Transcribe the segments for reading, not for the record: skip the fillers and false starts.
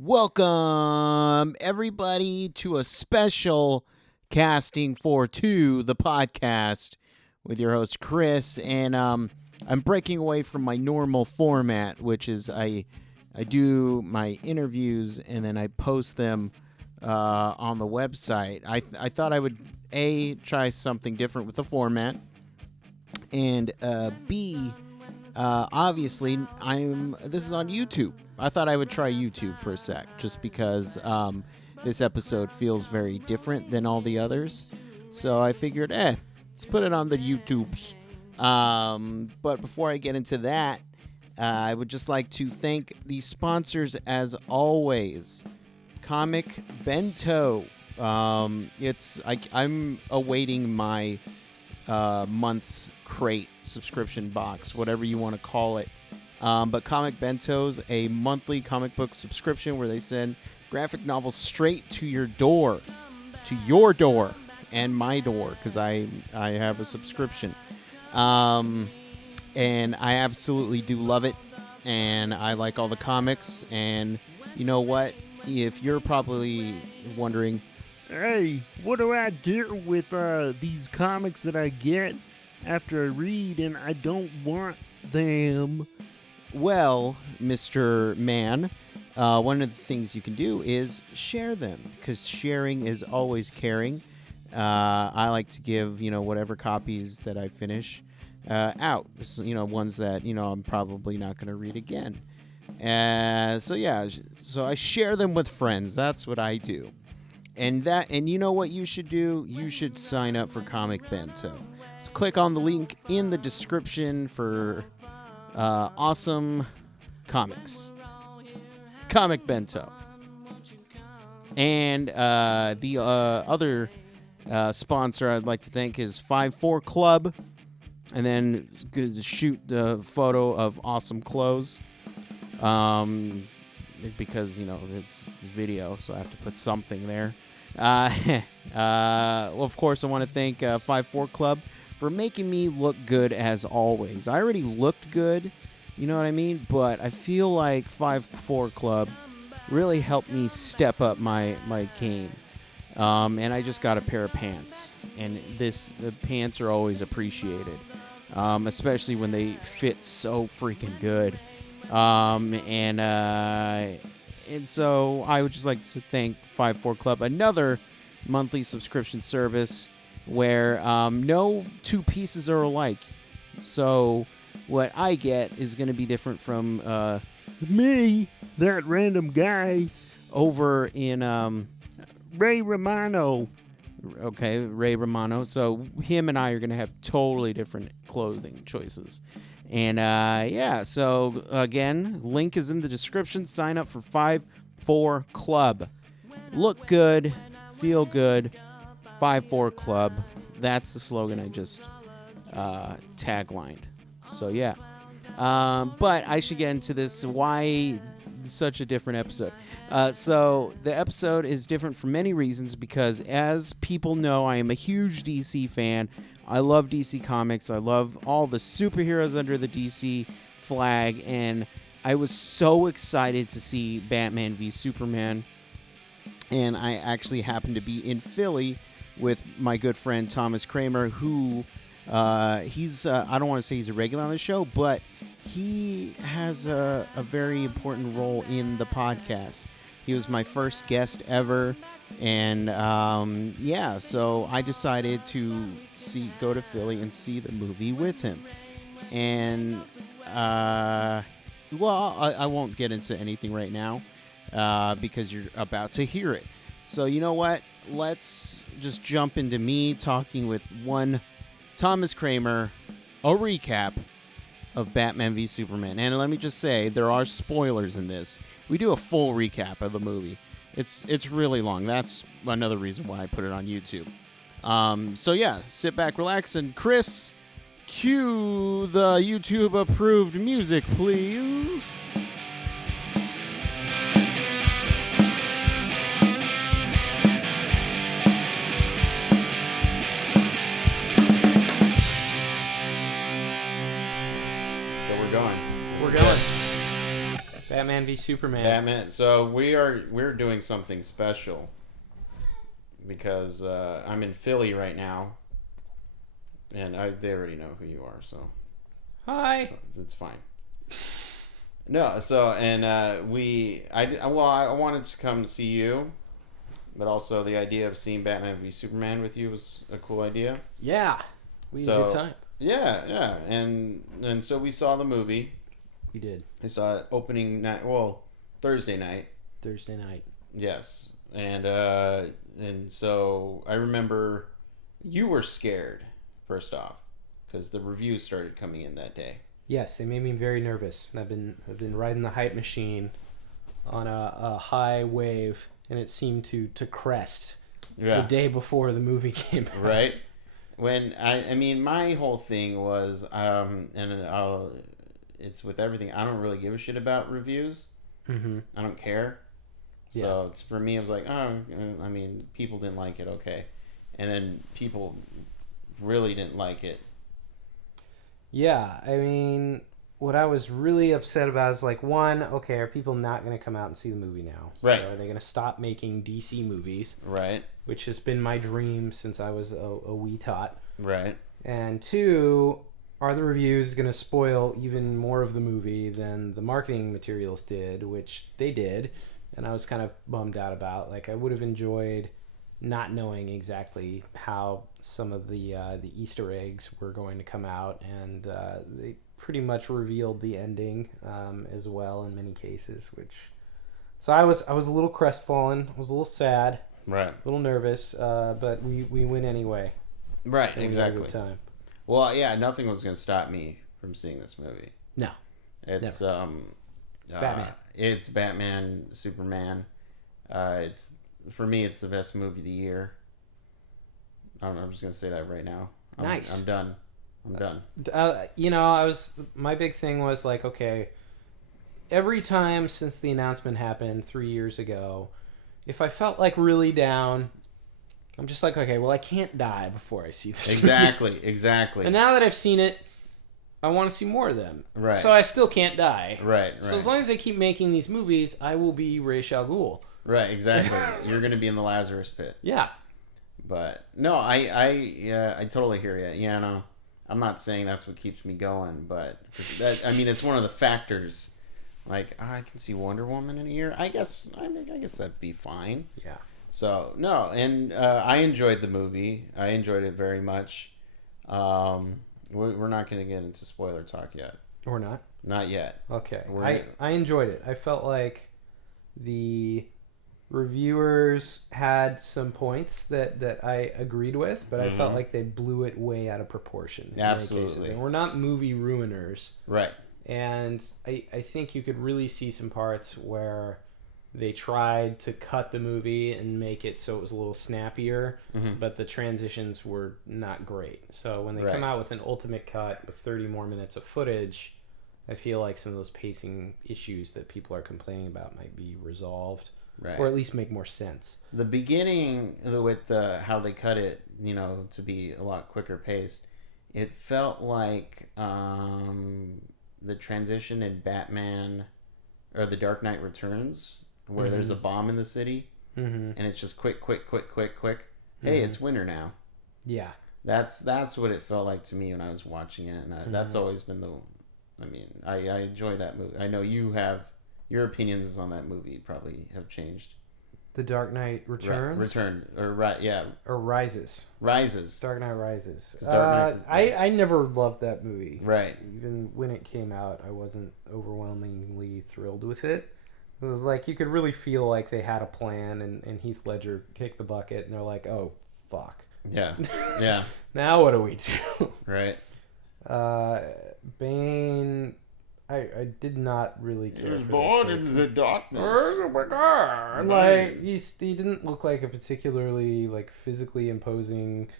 Welcome, everybody, to a special casting for Two, the podcast, with your host, Chris. And I'm breaking away from my normal format, which is I do my interviews and then I post them on the website. I thought I would, A, try something different with the format, and B, obviously, this is on YouTube. I thought I would try YouTube for a sec, just because this episode feels very different than all the others. So I figured, let's put it on the YouTubes. But before I get into that, I would just like to thank the sponsors as always. Comic Bento. I'm awaiting my month's crate subscription box, whatever you want to call it. But Comic Bento's a monthly comic book subscription where they send graphic novels straight to your door, and my door, because I have a subscription. And I absolutely do love it, and I like all the comics. And you know what? If you're probably wondering, hey, what do I do with these comics that I get after I read and I don't want them? Well, Mr. Man, one of the things you can do is share them, because sharing is always caring. I like to give, whatever copies that I finish out, ones that, I'm probably not going to read again. So I share them with friends. That's what I do. And you know what you should do? You should sign up for Comic Bento. So click on the link in the description for awesome comics. Comic Bento. And the other sponsor I'd like to thank is 5-4 Club. And then shoot the photo of awesome clothes. Because, it's video, so I have to put something there. Well, of course, I want to thank 5-4 Club for making me look good as always. I already looked good, you know what I mean? But I feel like 5-4 Club really helped me step up my game. And I just got a pair of pants. And the pants are always appreciated, especially when they fit so freaking good. And so I would just like to thank 5-4 Club, another monthly subscription service where no two pieces are alike. So what I get is going to be different from me, that random guy over in Ray Romano. Okay, Ray Romano. So him and I are going to have totally different clothing choices. And so again, link is in the description. Sign up for 5-4 Club. Look good, feel good. 5-4 Club. That's the slogan I just taglined. So yeah. But I should get into this. Why such a different episode? So the episode is different for many reasons, because as people know, I am a huge DC fan. I love DC Comics. I love all the superheroes under the DC flag. And I was so excited to see Batman v Superman. And I actually happened to be in Philly with my good friend Thomas Kramer, who he's, I don't want to say he's a regular on the show, but he has a very important role in the podcast. He was my first guest ever. And so I decided to go to Philly and see the movie with him. And I won't get into anything right now because you're about to hear it. So you know what? Let's just jump into me talking with one Thomas Kramer, a recap of Batman v Superman. And let me just say, there are spoilers in this. We do a full recap of the movie. It's really long. That's another reason why I put it on YouTube. So yeah, sit back, relax, and Chris, cue the YouTube-approved music, please. So we're going. We're going. Batman v Superman. Batman. So we're doing something special because I'm in Philly right now, and they already know who you are, so Hi. it's fine. No, so and I wanted to come to see you, but also the idea of seeing Batman v Superman with you was a cool idea. Yeah. We had a good time. Yeah, and so we saw the movie. We did. I saw it opening night. Well, Thursday night. Thursday night. Yes, and so I remember you were scared first off because the reviews started coming in that day. Yes, they made me very nervous. And I've been riding the hype machine on a high wave, and it seemed to crest the day before the movie came out. Right. When I mean, my whole thing was, it's with everything. I don't really give a shit about reviews. Mm-hmm. I don't care. So for me, I was like, oh, I mean, people didn't like it, okay, and then people really didn't like it. Yeah, I mean, what I was really upset about is like, one, okay, are people not going to come out and see the movie now? Right. So are they going to stop making DC movies? Right. Which has been my dream since I was a wee tot. Right. And two, are the reviews going to spoil even more of the movie than the marketing materials did, which they did, and I was kind of bummed out about. Like, I would have enjoyed not knowing exactly how some of the Easter eggs were going to come out, and they pretty much revealed the ending as well in many cases. So I was a little crestfallen, I was a little sad, right, a little nervous, but we win anyway. Right, and exactly. We had a good time. Well, yeah, nothing was going to stop me from seeing this movie. No, it's Batman. It's Batman, Superman. It's for me, it's the best movie of the year. I'm just gonna say that right now. Nice. I'm done. My big thing was like, okay, every time since the announcement happened 3 years ago, if I felt like really down, I'm just like, okay, well, I can't die before I see this. Exactly. And now that I've seen it, I want to see more of them. Right. So I still can't die. Right. So as long as they keep making these movies, I will be Ra's al Ghul. Right. Exactly. You're gonna be in the Lazarus pit. Yeah. But no, I totally hear you. Yeah, no, I'm not saying that's what keeps me going, but it's one of the factors. Like, I can see Wonder Woman in a year. I guess that'd be fine. Yeah. So no, and I enjoyed the movie. I enjoyed it very much. We're not going to get into spoiler talk yet. Or not? Not yet. Okay. I enjoyed it. I felt like the reviewers had some points that I agreed with, but I felt like they blew it way out of proportion. Absolutely. We're not movie ruiners. Right. And I think you could really see some parts where they tried to cut the movie and make it so it was a little snappier, but the transitions were not great. So when they come out with an ultimate cut with 30 more minutes of footage, I feel like some of those pacing issues that people are complaining about might be resolved. Right. Or at least make more sense. The beginning with how they cut it, to be a lot quicker paced, it felt like the transition in Batman or The Dark Knight Returns, where there's a bomb in the city, and it's just quick. Hey, it's winter now. Yeah. That's what it felt like to me when I was watching it, and that's always been I enjoy that movie. I know you have. Your opinions on that movie probably have changed. The Dark Knight Returns? Or Rises. Rises. Dark Knight Rises. Dark Knight, I never loved that movie. Right. Even when it came out, I wasn't overwhelmingly thrilled with it. Like, you could really feel like they had a plan, and Heath Ledger kicked the bucket, and they're like, oh, fuck. Yeah. Yeah. Now what do we do? Right. Bane... I did not really care. He was born into the darkness. Oh my god! Like he didn't look like a particularly physically imposing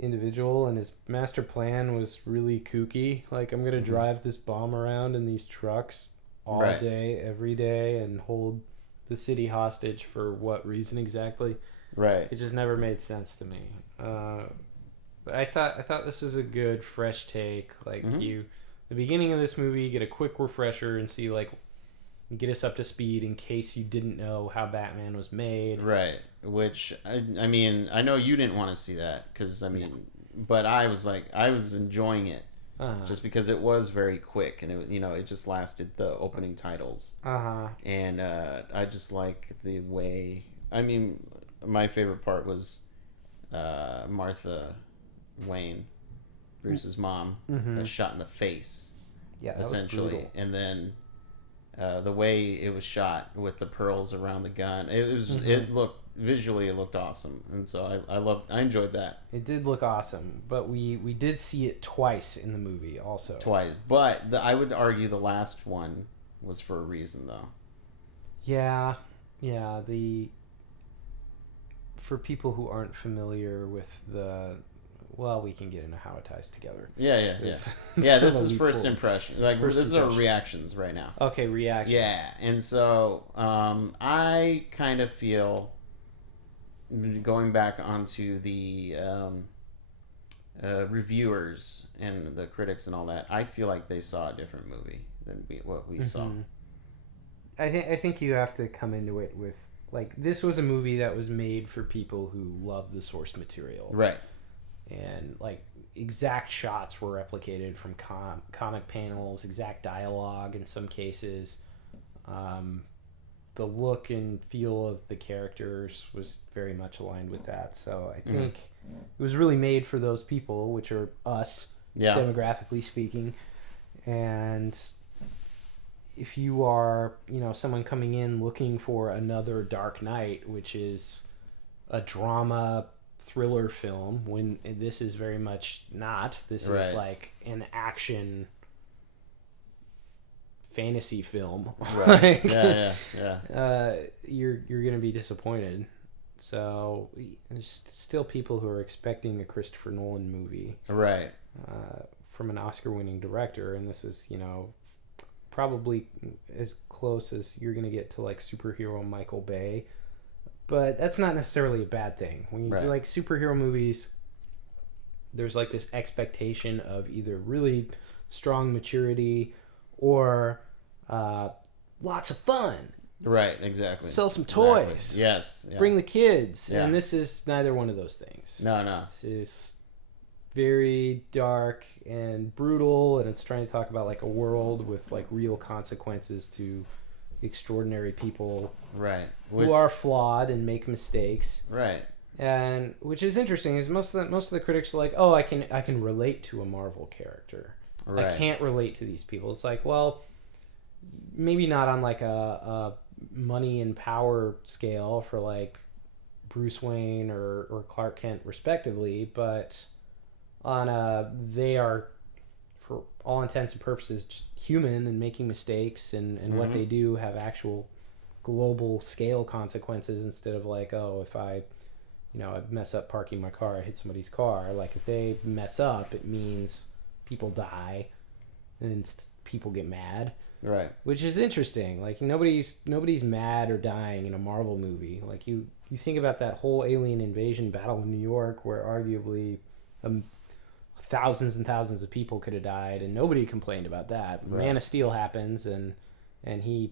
individual, and his master plan was really kooky. Like, I'm gonna drive this bomb around in these trucks all day, every day, and hold the city hostage for what reason exactly? Right. It just never made sense to me. But I thought this was a good fresh take. Like the beginning of this movie, you get a quick refresher and see get us up to speed in case you didn't know how Batman was made. Right. Which I mean, I know you didn't want to see that because I mean, but I was enjoying it just because it was very quick and it just lasted the opening titles. And I just like the way. I mean, my favorite part was Martha Wayne, Bruce's mom, got shot in the face. Yeah, that essentially, was brutal. and then the way it was shot with the pearls around the gun, it looked visually, it looked awesome, and so I enjoyed that. It did look awesome, but we did see it twice in the movie, also. Twice, but I would argue the last one was for a reason, though. Yeah. For people who aren't familiar with we can get into how it ties together. Yeah. It's This a is leap first forward. impression. Like First this impression. is our reactions right now. Okay, reactions. Yeah, and so I kind of feel, going back onto the reviewers and the critics and all that, I feel like they saw a different movie than what we saw. I think you have to come into it with, like, this was a movie that was made for people who love the source material. Right. And, like, exact shots were replicated from comic panels, exact dialogue in some cases. The look and feel of the characters was very much aligned with that. So I think it was really made for those people, which are us, demographically speaking. And if you are, someone coming in looking for another Dark Knight, which is a drama thriller film, when this is very much not. This is like an action fantasy film. Right. You're gonna be disappointed. So there's still people who are expecting a Christopher Nolan movie, right, from an Oscar-winning director, and this is probably as close as you're gonna get to like superhero Michael Bay. But that's not necessarily a bad thing. When you do like superhero movies, there's like this expectation of either really strong maturity or lots of fun. Right, exactly. Sell some toys. Exactly. Yes. Yeah. Bring the kids. Yeah. And this is neither one of those things. No. This is very dark and brutal, and it's trying to talk about like a world with like real consequences to extraordinary people, right, who are flawed and make mistakes, right. And which is interesting is most of the critics are like, oh, I can relate to a Marvel character. Right. I can't relate to these people. It's like, well, maybe not on like a money and power scale for like Bruce Wayne or Clark Kent respectively, but on they are, for all intents and purposes, just human and making mistakes, and what they do have actual global scale consequences, instead of like, oh, if I mess up parking my car, I hit somebody's car. Like, if they mess up, it means people die and people get mad. Right. Which is interesting. Like, nobody's mad or dying in a Marvel movie. Like, you think about that whole alien invasion battle in New York, where arguably thousands and thousands of people could have died, and nobody complained about that. Right. Man of Steel happens, and he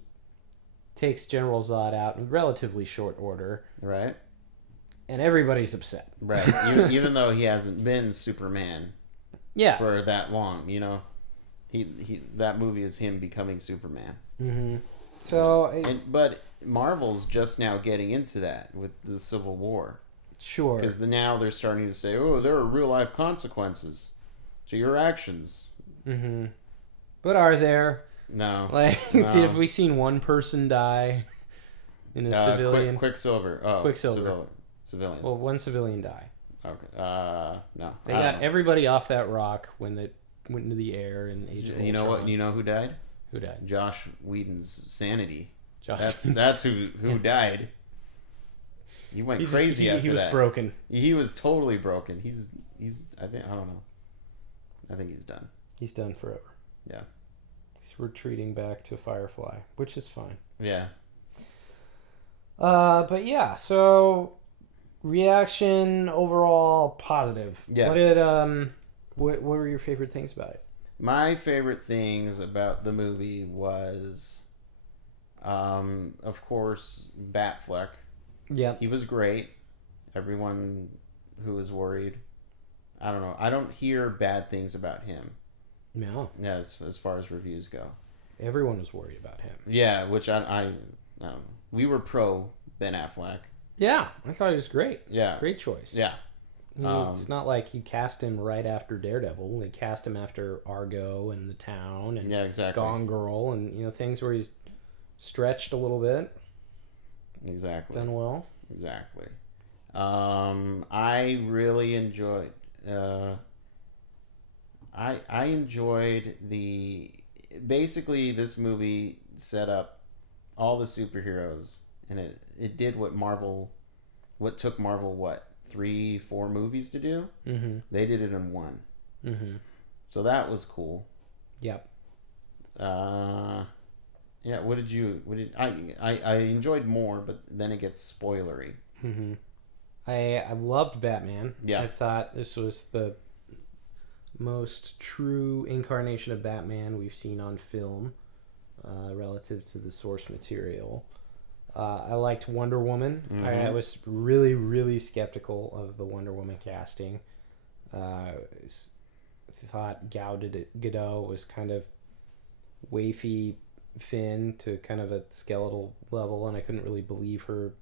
takes General Zod out in relatively short order. Right. And everybody's upset. Right. Even though he hasn't been Superman. Yeah. For that long, he that movie is him becoming Superman. Mm-hmm. So, but Marvel's just now getting into that with the Civil War. Sure. Because now they're starting to say, oh, there are real life consequences to your actions. Mm-hmm. But are there? No. Like, have we seen one person die in a civilian? Quicksilver. Oh, Quicksilver. Civilian. Well, one civilian died. Okay. No. They got everybody off that rock when they went into the air and Age of Ultron. You know what? You know who died? Who died? Josh Whedon's sanity. That's who died. He went crazy after that. He was broken. He was totally broken. He's I don't know. I think he's done. He's done forever. Yeah. He's retreating back to Firefly, which is fine. Yeah. But yeah, so reaction overall positive. Yes. What were your favorite things about it? My favorite things about the movie was Of course, Batfleck. Yeah. He was great. Everyone who was worried. I don't know. I don't hear bad things about him. No. Yeah, as far as reviews go. Everyone was worried about him. Yeah, which we were pro Ben Affleck. Yeah, I thought he was great. Yeah. Great choice. Yeah. It's not like you cast him right after Daredevil. They cast him after Argo and The Town and Yeah, exactly. Gone Girl and things where he's stretched a little bit. Exactly. Done well. Exactly. I really enjoyed. I enjoyed basically this movie set up all the superheroes, and it did what took Marvel 3-4 movies to do. Mm-hmm. They did it in one. Mm-hmm. So that was cool. Yep. Yeah. I enjoyed more, but then it gets spoilery. Mm-hmm. I loved Batman. Yeah. I thought this was the most true incarnation of Batman we've seen on film, relative to the source material. I liked Wonder Woman. Mm-hmm. I was really, really skeptical of the Wonder Woman casting. Thought Gal Gadot was kind of wafy thin to kind of a skeletal level, and I couldn't really believe her,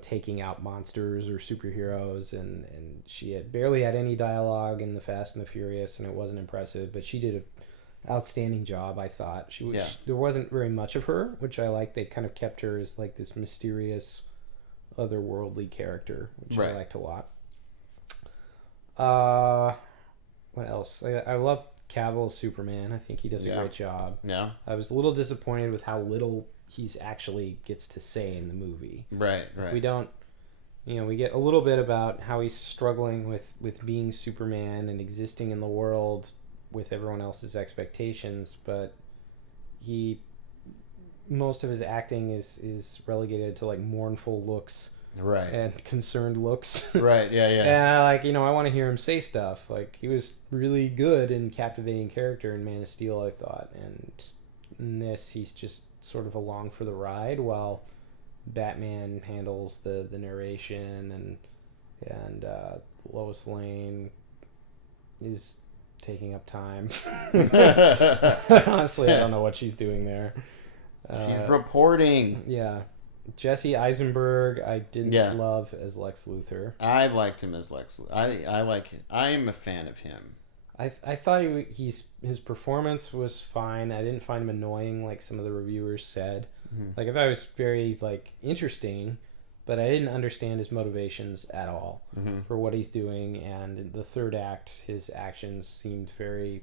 taking out monsters or superheroes, and she barely had any dialogue in The Fast and the Furious, and it wasn't impressive, but she did an outstanding job, I thought. There wasn't very much of her, which I liked. They kind of kept her as like this mysterious, otherworldly character, which I liked a lot. What else? I love Cavill as Superman. I think he does a great job. Yeah. I was a little disappointed with how little he's actually gets to say in the movie. Right. We don't, we get a little bit about how he's struggling with being Superman and existing in the world with everyone else's expectations, but most of his acting is relegated to like mournful looks. Right. And concerned looks. Right, yeah. And I want to hear him say stuff. Like, he was really good and captivating character in Man of Steel, I thought. And in this, he's just sort of along for the ride while Batman handles the narration and Lois Lane is taking up time. Honestly, I don't know what she's doing there. She's reporting. Yeah. Jesse Eisenberg, I didn't love as Lex Luthor. I liked him as Lex Luthor. I am a fan of him. I thought his performance was fine. I didn't find him annoying like some of the reviewers said. Mm-hmm. Like, I thought it was very interesting, but I didn't understand his motivations at all for what he's doing. And in the third act, his actions seemed very,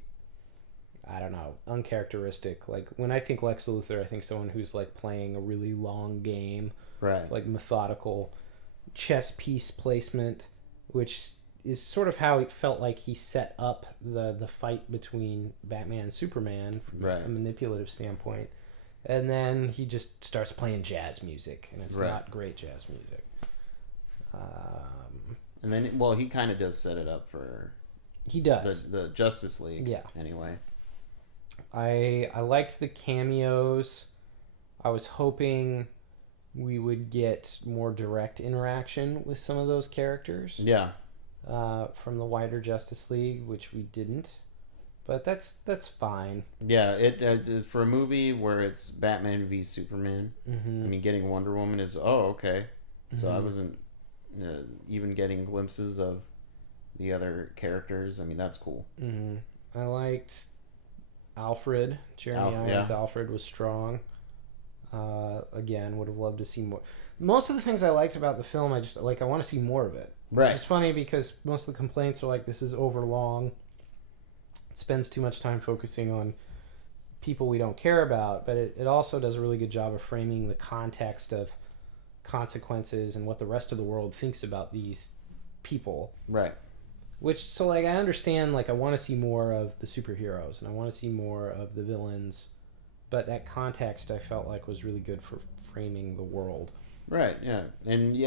I don't know, uncharacteristic. Like, when I think Lex Luthor, I think someone who's like playing a really long game, right? Like methodical chess piece placement, which is sort of how it felt like he set up the fight between Batman and Superman from a manipulative standpoint, and then he just starts playing jazz music, and it's not great jazz music. And then, he kind of does set it up for. He does the Justice League. Yeah. Anyway. I liked the cameos. I was hoping we would get more direct interaction with some of those characters. Yeah. From the wider Justice League, which we didn't. But that's fine. Yeah, it for a movie where it's Batman v Superman. Mm-hmm. I mean, getting Wonder Woman is okay. So I wasn't even getting glimpses of the other characters. I mean, that's cool. Mm-hmm. I liked Alfred. Jeremy Irons' Alfred was strong. Again, would have loved to see more. Most of the things I liked about the film, I want to see more of it. Right. It's funny because most of the complaints are like, this is overlong. It spends too much time focusing on people we don't care about, but it also does a really good job of framing the context of consequences and what the rest of the world thinks about these people. Right. I understand, I want to see more of the superheroes and I want to see more of the villains, but that context I felt like was really good for framing the world. Right, yeah. And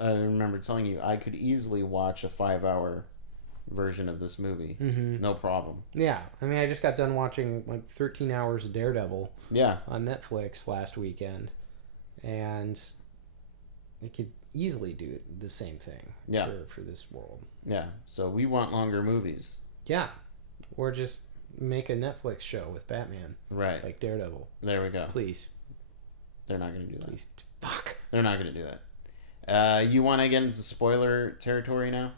I remember telling you I could easily watch a 5-hour version of this movie. Mm-hmm. No problem. Yeah, I mean, I just got done watching like 13 hours of Daredevil Yeah. on Netflix last weekend, and it could easily do the same thing Yeah. for this world. Yeah. So we want longer movies. Yeah, or just make a Netflix show with Batman, Right. like Daredevil. There we go. Please, They're not going to do that. please, fuck. They're not going to do that. You want to get into spoiler territory now?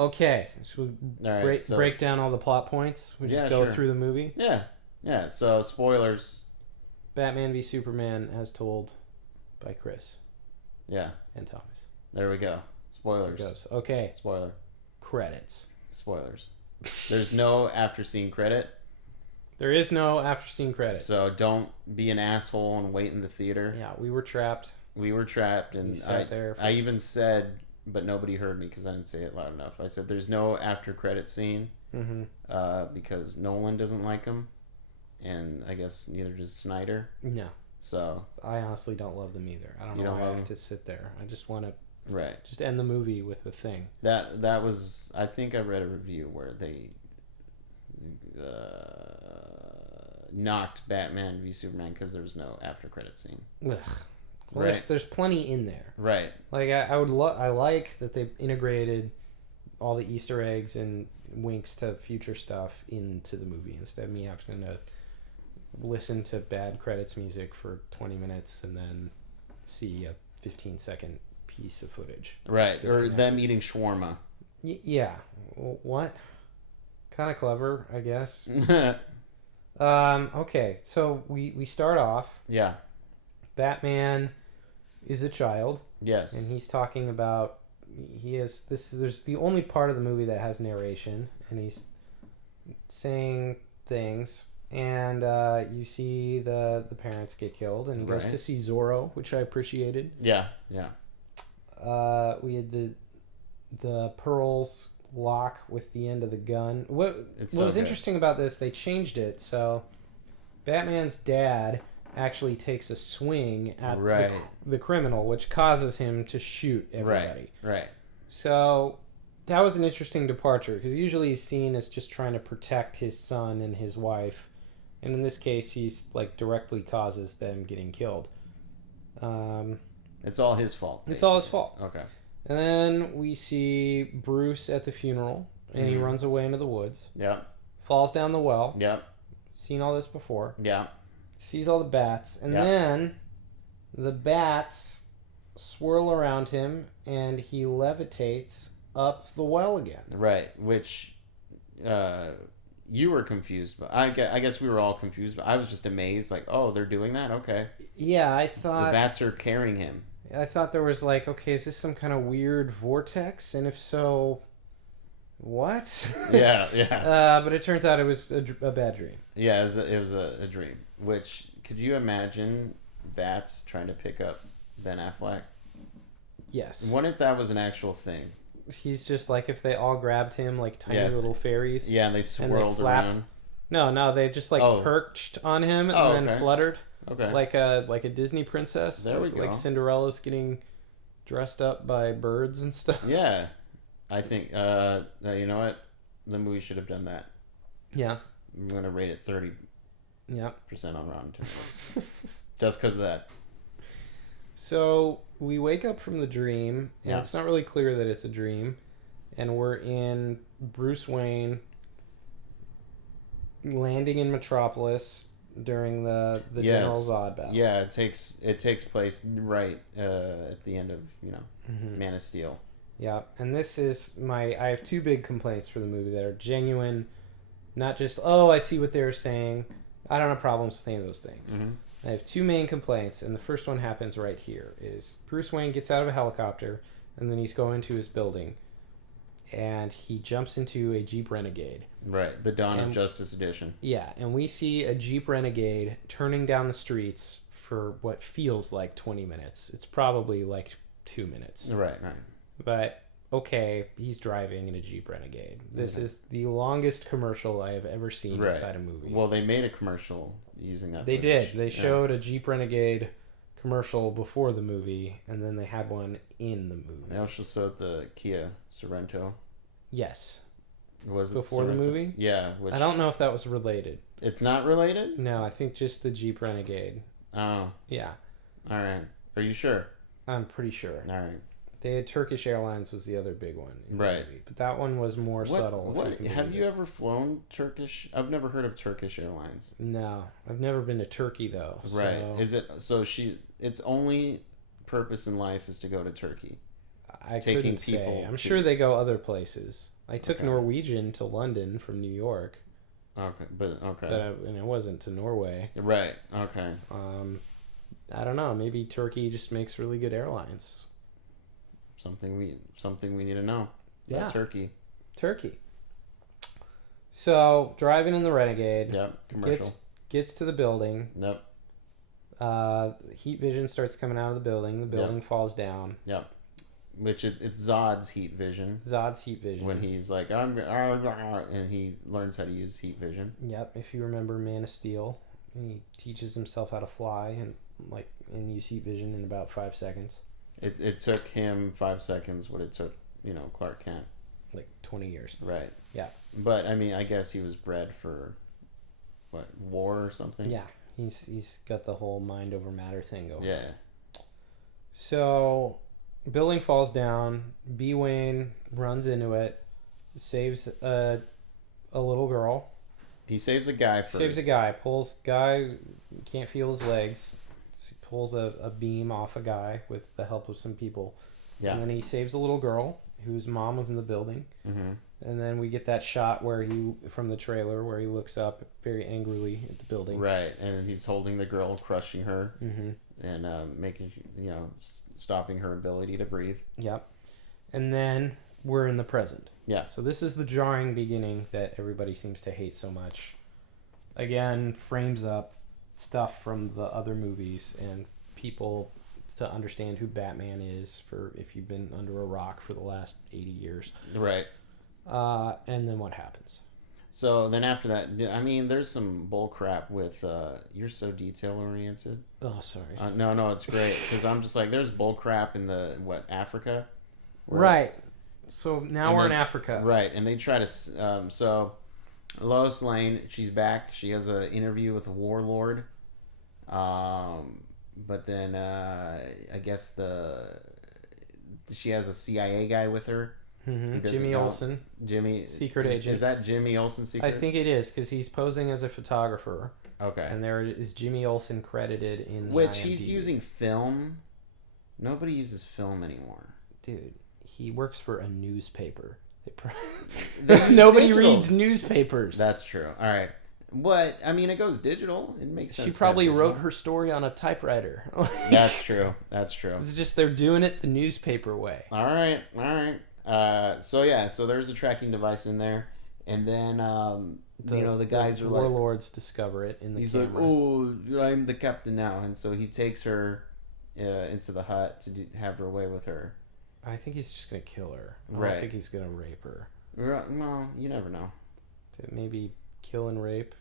Okay, so we All right. break down all the plot points. We just go sure. through the movie. Yeah. Yeah. So spoilers. Batman v Superman, as told by Chris Yeah. and Thomas. There we go. There Spoilers. it goes. Okay, Spoiler. credits. Spoilers. There's no after scene credit, There is no after scene credit. so don't be an asshole and wait in the theater. Yeah, we were trapped. We were trapped, and We sat there for- I even said, but nobody heard me because I didn't say it loud enough. I said there's no after credit scene Mm-hmm. because Nolan doesn't like them, and I guess neither does Snyder. No, So I honestly don't love them either. I don't You know don't why I love have them? to sit there. I just want to right, just end the movie with a thing. that was, I think I read a review where they knocked Batman v Superman because there was no after credit scene. Ugh. Well, Right. there's plenty in there. Right. Like I like that they integrated all the Easter eggs and winks to future stuff into the movie instead of me having to listen to bad credits music for 20 minutes and then see a 15-second piece of footage. Right. It's Or disconnected. them eating shawarma. Yeah. What? Kind of clever, I guess. Okay, so we start off. Yeah. Batman is a child, Yes. and he's talking about there's the only part of the movie that has narration, and he's saying things, and you see the parents get killed, and he goes Right. to see Zorro, which I appreciated. Yeah. Yeah. We had the pearls lock with the end of the gun. What It's was so good. interesting about this, they changed it so Batman's dad actually takes a swing at Right. the criminal, which causes him to shoot everybody. Right. So that was an interesting departure because usually he's seen as just trying to protect his son and his wife, and in this case he's like directly causes them getting killed. It's all his fault. It's all his basically. fault. Okay. And then we see Bruce at the funeral, and he Mhm. runs away into the woods, Yep. falls down the well. Yep. Seen all this before. Yeah. Sees all the bats, and Yeah. then the bats swirl around him, and he levitates up the well again. Right. Which you were confused, but I guess we were all confused. But I was just amazed. Like, oh, they're doing that. Okay. Yeah, I The thought bats are carrying him. there was like, okay, is this some kind of weird vortex? And if so, what? Yeah. Yeah. But it turns out it was a bad dream. Yeah. It was a dream. Which could you imagine bats trying to pick up Ben Affleck? Yes. What if that was an actual thing? He's just like if they all grabbed him like tiny Yeah. little fairies. Yeah, and they swirled flapped. around. No, they just like Oh. perched on him and Oh, then okay. fluttered Okay. like a Disney princess. There we Like go. Cinderella's getting dressed up by birds and stuff. Yeah. I think you know what? The movie should have done that. Yeah. I'm gonna rate it 30% Yeah. on Rotten Tomatoes. Just because of that. So we wake up from the dream, and Yeah. it's not really clear that it's a dream, and we're in Bruce Wayne landing in Metropolis during the Yes. General Zod battle. Yeah, it takes place right at the end of Mhm. Man of Steel. Yeah, and this is I have two big complaints for the movie that are genuine, not just, oh, I see what they're saying. I don't have problems with any of those things. Mm-hmm. I have two main complaints, and the first one happens right here, is Bruce Wayne gets out of a helicopter, and then he's going to his building, and he jumps into a Jeep Renegade. Right, the Dawn of And- Justice edition. Yeah, and we see a Jeep Renegade turning down the streets for what feels like 20 minutes. It's probably like 2 minutes. Right. But okay, he's driving in a Jeep Renegade. This Okay. is the longest commercial I have ever seen Right. inside a movie. Well, they made a commercial using that. They footage. did. They Yeah. showed a Jeep Renegade commercial before the movie, and then they had one in the movie. They also showed the Kia Sorento. Yes. Was it before the Sorento? movie? Yeah. Which, I don't know if that was related. It's not related? No, I think just the Jeep Renegade. Oh. Yeah. All right. Are you sure? I'm pretty sure. All right. They had Turkish Airlines was the other big one. In the Right. movie, but that one was more subtle. What have you ever flown Turkish? I've never heard of Turkish Airlines. No, I've never been to Turkey though. Right. So Is it so its only purpose in life is to go to Turkey? I taking couldn't say. people I'm to- sure they go other places. I took Okay. Norwegian to London from New York, Okay, okay. and it wasn't to Norway. Right. Okay. I don't know. Maybe Turkey just makes really good airlines. Something we need to know. Yeah. About Turkey. Turkey. So driving in the Renegade, Yep. Commercial. gets to the building. Yep. Heat vision starts coming out of the building. The building falls down. Yep. Which it's Zod's heat vision. Zod's heat vision. When he's like and he learns how to use heat vision. Yep. If you remember Man of Steel, he teaches himself how to fly and use heat vision in about 5 seconds. It took him 5 seconds what it took, Clark Kent. Like 20 years. Right. Yeah. But I mean, I guess he was bred for war or something? Yeah. He's got the whole mind over matter thing going. Yeah. So, building falls down. B. Wayne runs into it, saves a little girl. He saves a guy first. Saves a guy. Guy can't feel his legs. Pulls a beam off a guy with the help of some people. Yeah. And then he saves a little girl whose mom was in the building. Mm-hmm. And then we get that shot from the trailer where he looks up very angrily at the building. Right, and he's holding the girl, crushing her, Mm-hmm. and making, stopping her ability to breathe. Yep. And then we're in the present. Yeah. So this is the jarring beginning that everybody seems to hate so much. Again, frames up stuff from the other movies and people to understand who Batman is for if you've been under a rock for the last 80 years. Right. And then what happens? So then after that, I mean, there's some bull crap with you're so detail oriented. Oh, sorry. No, it's great because I'm just like there's bull crap in Africa. Right. So now And we're in then- Africa. Right, and they try to so Lois Lane, she's back. She has an interview with a warlord. But then I guess she has a CIA guy with her. Mm-hmm. Who doesn't Jimmy know- Olsen. Jimmy Secret is, agent. Is that Jimmy Olsen secret? I think it is because he's posing as a photographer. Okay. And there is Jimmy Olsen credited in the Which he's IMDb. using film. Nobody uses film anymore. Dude, he works for a newspaper. They use Nobody digital. reads newspapers. That's true. All right. What? I mean, it goes digital. It makes sense. She to probably have wrote digital. her story on a typewriter. That's true. That's true. It's just they're doing it the newspaper way. All right. So there's a tracking device in there, and then the guys are like, warlords discover it in the he's camera. like, oh, I'm the captain now, and so he takes her into the hut to have her away with her. I think he's just gonna kill her. I Right. don't think he's gonna rape her. Well, you never know. Maybe kill and rape.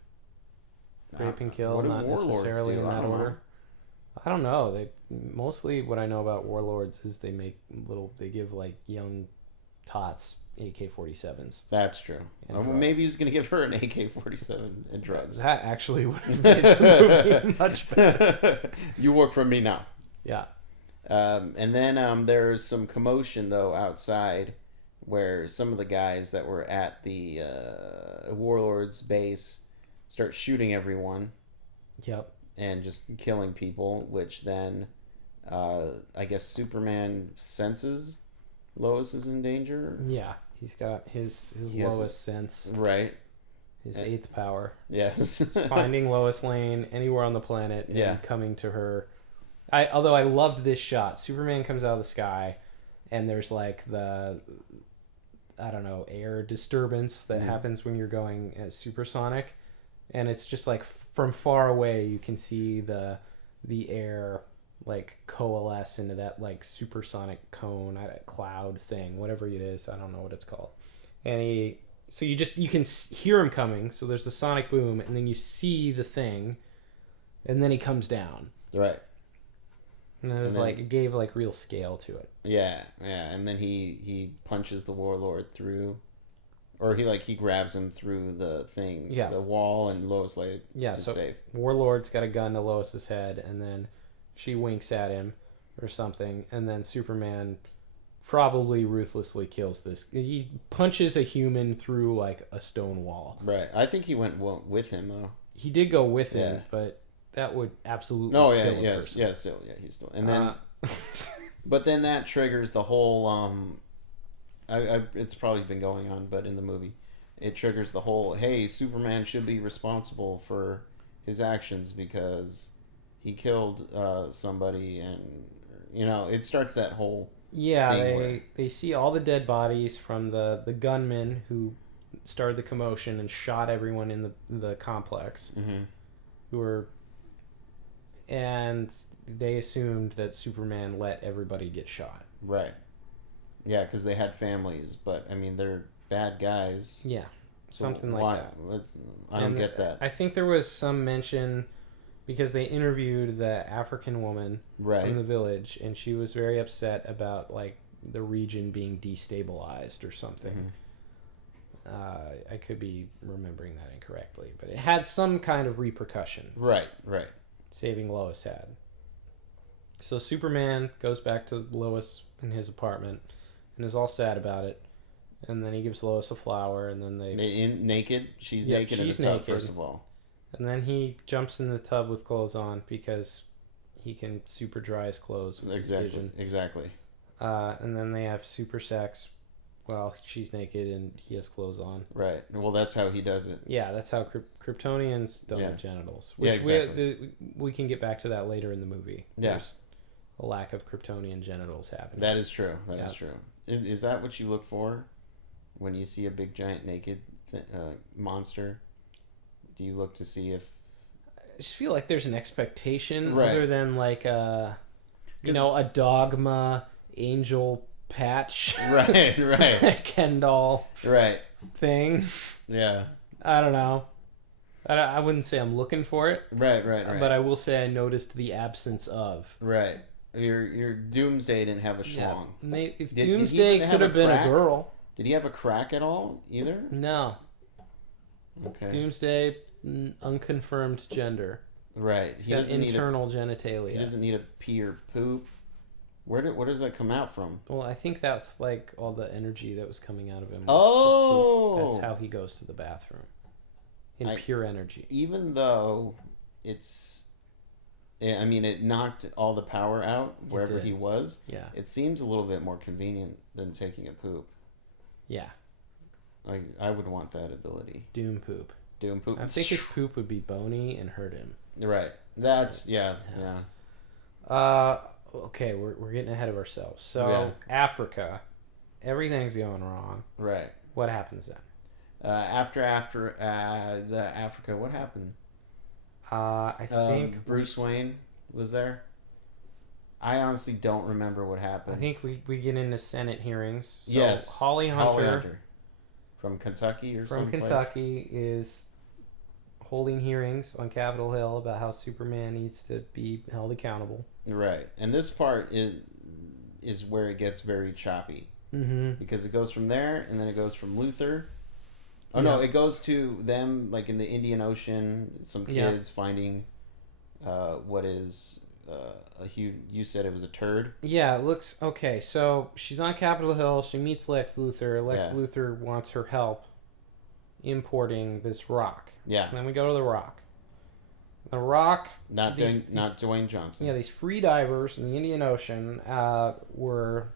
Rape and kill, What do not warlords necessarily do? in I that don't know. order. I don't know. They mostly what I know about warlords is they give like young tots AK-47s. That's true. And Well, drugs. maybe he's gonna give her an AK-47 and drugs. That actually would have made the movie much better. You work for me now. Yeah. And then there's some commotion though outside, where some of the guys that were at the warlord's base start shooting everyone Yep. and just killing people. Which then, I guess Superman senses Lois is in danger. Yeah. He's got his He has lowest sense, Right. his eighth power. Yes. Finding Lois Lane anywhere on the planet and Yeah. coming to her. Although I loved this shot. Superman comes out of the sky and there's like the air disturbance that happens when you're going supersonic, and it's just like from far away you can see the air like coalesce into that like supersonic cone, cloud thing, whatever it is. I don't know what it's called. And you can hear him coming. So there's the sonic boom, and then you see the thing, and then he comes down. Right. And it was it gave like real scale to it. Yeah, and then he punches the warlord through Or he grabs him through the thing, Yeah. the wall, and Lois Lane is so safe. Warlord's got a gun to Lois's head, and then she winks at him or something, and then Superman probably ruthlessly kills this. He punches a human through like a stone wall. Right. I think he went with him though. He did go with him, Yeah. but that would absolutely No, kill yeah, a person. he's still. And then, but then that triggers the whole. It's probably been going on, but in the movie, it triggers the whole. Hey, Superman should be responsible for his actions because he killed somebody, and it starts that whole. Yeah, thing they see all the dead bodies from the gunmen who started the commotion and shot everyone in the complex. Mm-hmm. And they assumed that Superman let everybody get shot. Right. Yeah, because they had families, but I mean they're bad guys. Yeah, So something why? like that. I don't get that. I think there was some mention because they interviewed the African woman Right. from the village, and she was very upset about like the region being destabilized or something. Mm-hmm. I could be remembering that incorrectly, but it had some kind of repercussion. Right. Saving Lois had. So Superman goes back to Lois in his apartment and is all sad about it. And then he gives Lois a flower, and then Naked. She's Yep, naked she's in the tub, naked. first of all. And then he jumps in the tub with clothes on because he can super dry his clothes with his vision. Exactly. And then they have super sex while she's naked and he has clothes on. Right. Well, that's how he does it. Yeah, that's how Kryptonians don't Yeah. have genitals. Yeah, Which exactly. we can get back to that later in the movie. Yeah. There's a lack of Kryptonian genitals happening. That is true. That is Yeah. true. Is that what you look for when you see a big giant naked monster? Do you look to see if I just feel like there's an expectation Right. other than like a dogma angel patch right Ken doll right thing. yeah I don't know. I wouldn't say I'm looking for it, right but I will say I noticed the absence of. right your Doomsday didn't have a schlong. If Did he Doomsday even have could a have been crack? a girl. Did he have a crack at all either? No. Okay. Doomsday, unconfirmed gender. Right. He's got internal genitalia. He doesn't need a pee or poop. Where does that come out from? Well, I think that's like all the energy that was coming out of him. Oh! That's how he goes to the bathroom. In pure energy. Even though it knocked all the power out wherever he was. Yeah. It seems a little bit more convenient than taking a poop. Yeah. I would want that ability. Doom poop. Doom poop. I think his poop would be bony and hurt him. Right. That's yeah. Okay, we're getting ahead of ourselves. So Yeah. Africa, everything's going wrong. Right. What happens then? After the Africa, what happened? I think Bruce Wayne was there. I honestly don't remember what happened. I think we get into Senate hearings. So yes, Holly Hunter from Kentucky or from someplace. Kentucky is holding hearings on Capitol Hill about how Superman needs to be held accountable. Right, and this part is where it gets very choppy because it goes from there and then it goes from Luthor. Oh no, it goes to them like in the Indian Ocean. Some kids finding what is a huge. You said it was a turd. Yeah, it looks okay. So she's on Capitol Hill. She meets Lex Luthor. Lex Luthor wants her help importing this rock. Yeah. And then we go to the Rock. The Rock. Not Dwayne Johnson. Yeah, these free divers in the Indian Ocean were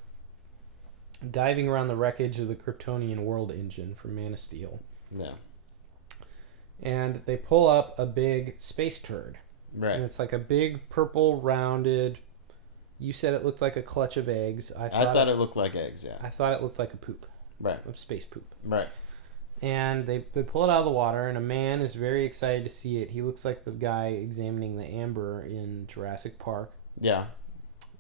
diving around the wreckage of the Kryptonian world engine from Man of Steel. Yeah. And they pull up a big space turd. Right. And it's like a big purple rounded. You said it looked like a clutch of eggs. I thought it looked like eggs. Yeah. I thought it looked like a poop. Right. A space poop. Right. And they pull it out of the water, and a man is very excited to see it. He looks like the guy examining the amber in Jurassic Park. Yeah.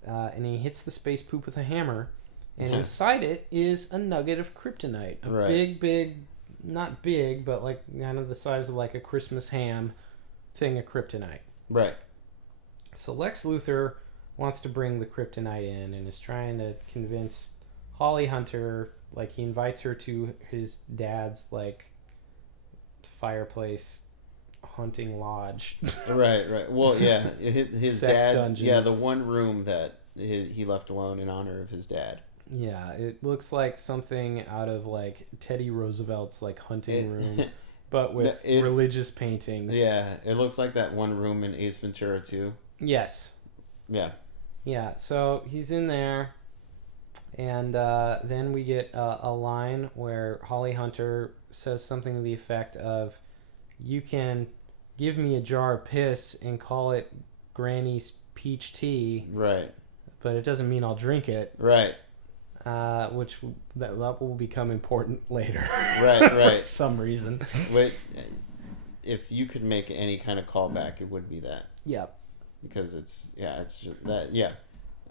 And he hits the space poop with a hammer, and inside it is a nugget of kryptonite. A big, not big, but like kind of the size of like a Christmas ham thing of kryptonite. Right. So Lex Luthor wants to bring the kryptonite in and is trying to convince Holly Hunter like he invites her to his dad's like fireplace hunting lodge. Right. Well, yeah, his Sex dad. dungeon. Yeah, the one room that he left alone in honor of his dad. Yeah, it looks like something out of like Teddy Roosevelt's like hunting room, but with religious paintings. Yeah, it looks like that one room in Ace Ventura 2. Yes. Yeah. Yeah, so he's in there, and then we get a line where Holly Hunter says something to the effect of, "You can give me a jar of piss and call it Granny's peach tea, Right. but it doesn't mean I'll drink it." Right. Which that will become important later. Right. For some reason. Wait, if you could make any kind of callback, it would be that. Yep. Because it's just that, yeah.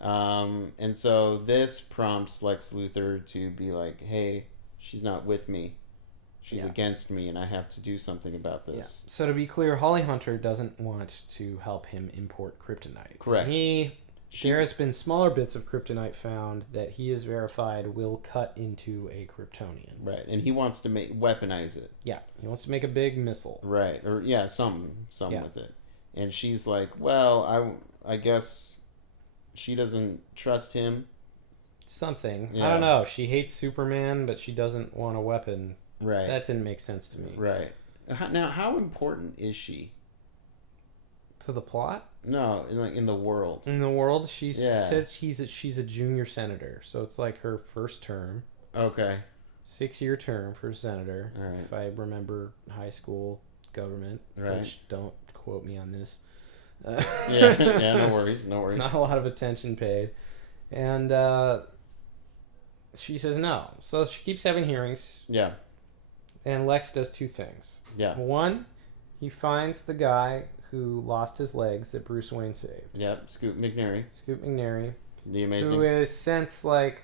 And so this prompts Lex Luthor to be like, hey, she's not with me. She's against me, and I have to do something about this. Yeah. So to be clear, Holly Hunter doesn't want to help him import kryptonite. Correct. There has been smaller bits of kryptonite found that he has verified will cut into a Kryptonian. Right, and he wants to weaponize it. Yeah, he wants to make a big missile. Right, or some with it. And she's like, well, I guess she doesn't trust him. Something. Yeah. I don't know. She hates Superman, but she doesn't want a weapon. Right. That didn't make sense to me. Right. Now, how important is she? To the plot? No, in the world. In the world, she says she's a junior senator, so it's like her first term. Okay. 6-year term for senator. All right. If I remember high school government, right. Which don't quote me on this. No worries. Not a lot of attention paid, and she says no. So she keeps having hearings. Yeah. And Lex does 2 things. Yeah. One, he finds the guy who lost his legs that Bruce Wayne saved. Yep. Scoot McNairy. The Amazing. Who is since like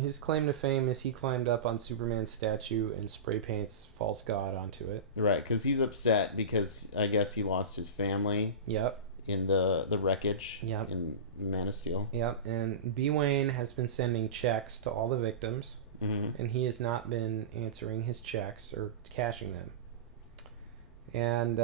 his claim to fame is he climbed up on Superman's statue and spray paints false god onto it. Right, because he's upset because I guess he lost his family. Yep. In the wreckage. Yep. In Man of Steel. Yep. And B. Wayne has been sending checks to all the victims. Mm-hmm. And he has not been answering his checks or cashing them. And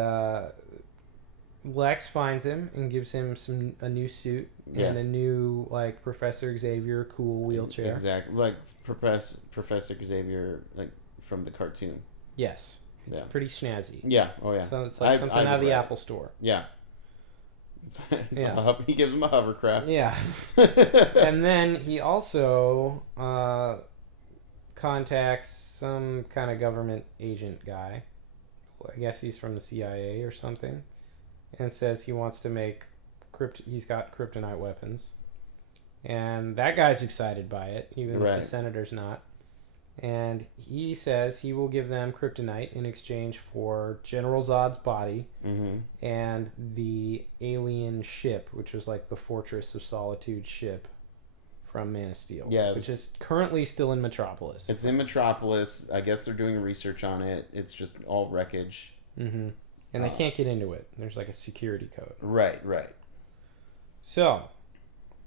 Lex finds him and gives him a new suit and a new like Professor Xavier cool wheelchair. Exactly, like Professor Xavier, like from the cartoon. Yes, it's pretty snazzy. Yeah. Oh yeah. So it's like something out of the Apple Store. Yeah. He gives him a hovercraft. Yeah. And then he also contacts some kind of government agent guy. I guess he's from the CIA or something. And says he wants to make he's got kryptonite weapons. And that guy's excited by it, even if the senator's not. And he says he will give them kryptonite in exchange for General Zod's body and the alien ship, which was like the Fortress of Solitude ship from Man of Steel. Yeah. Which is currently still in Metropolis. It's in Metropolis. I guess they're doing research on it. It's just all wreckage. Mm-hmm. And they can't get into it. There's like a security code. Right. So,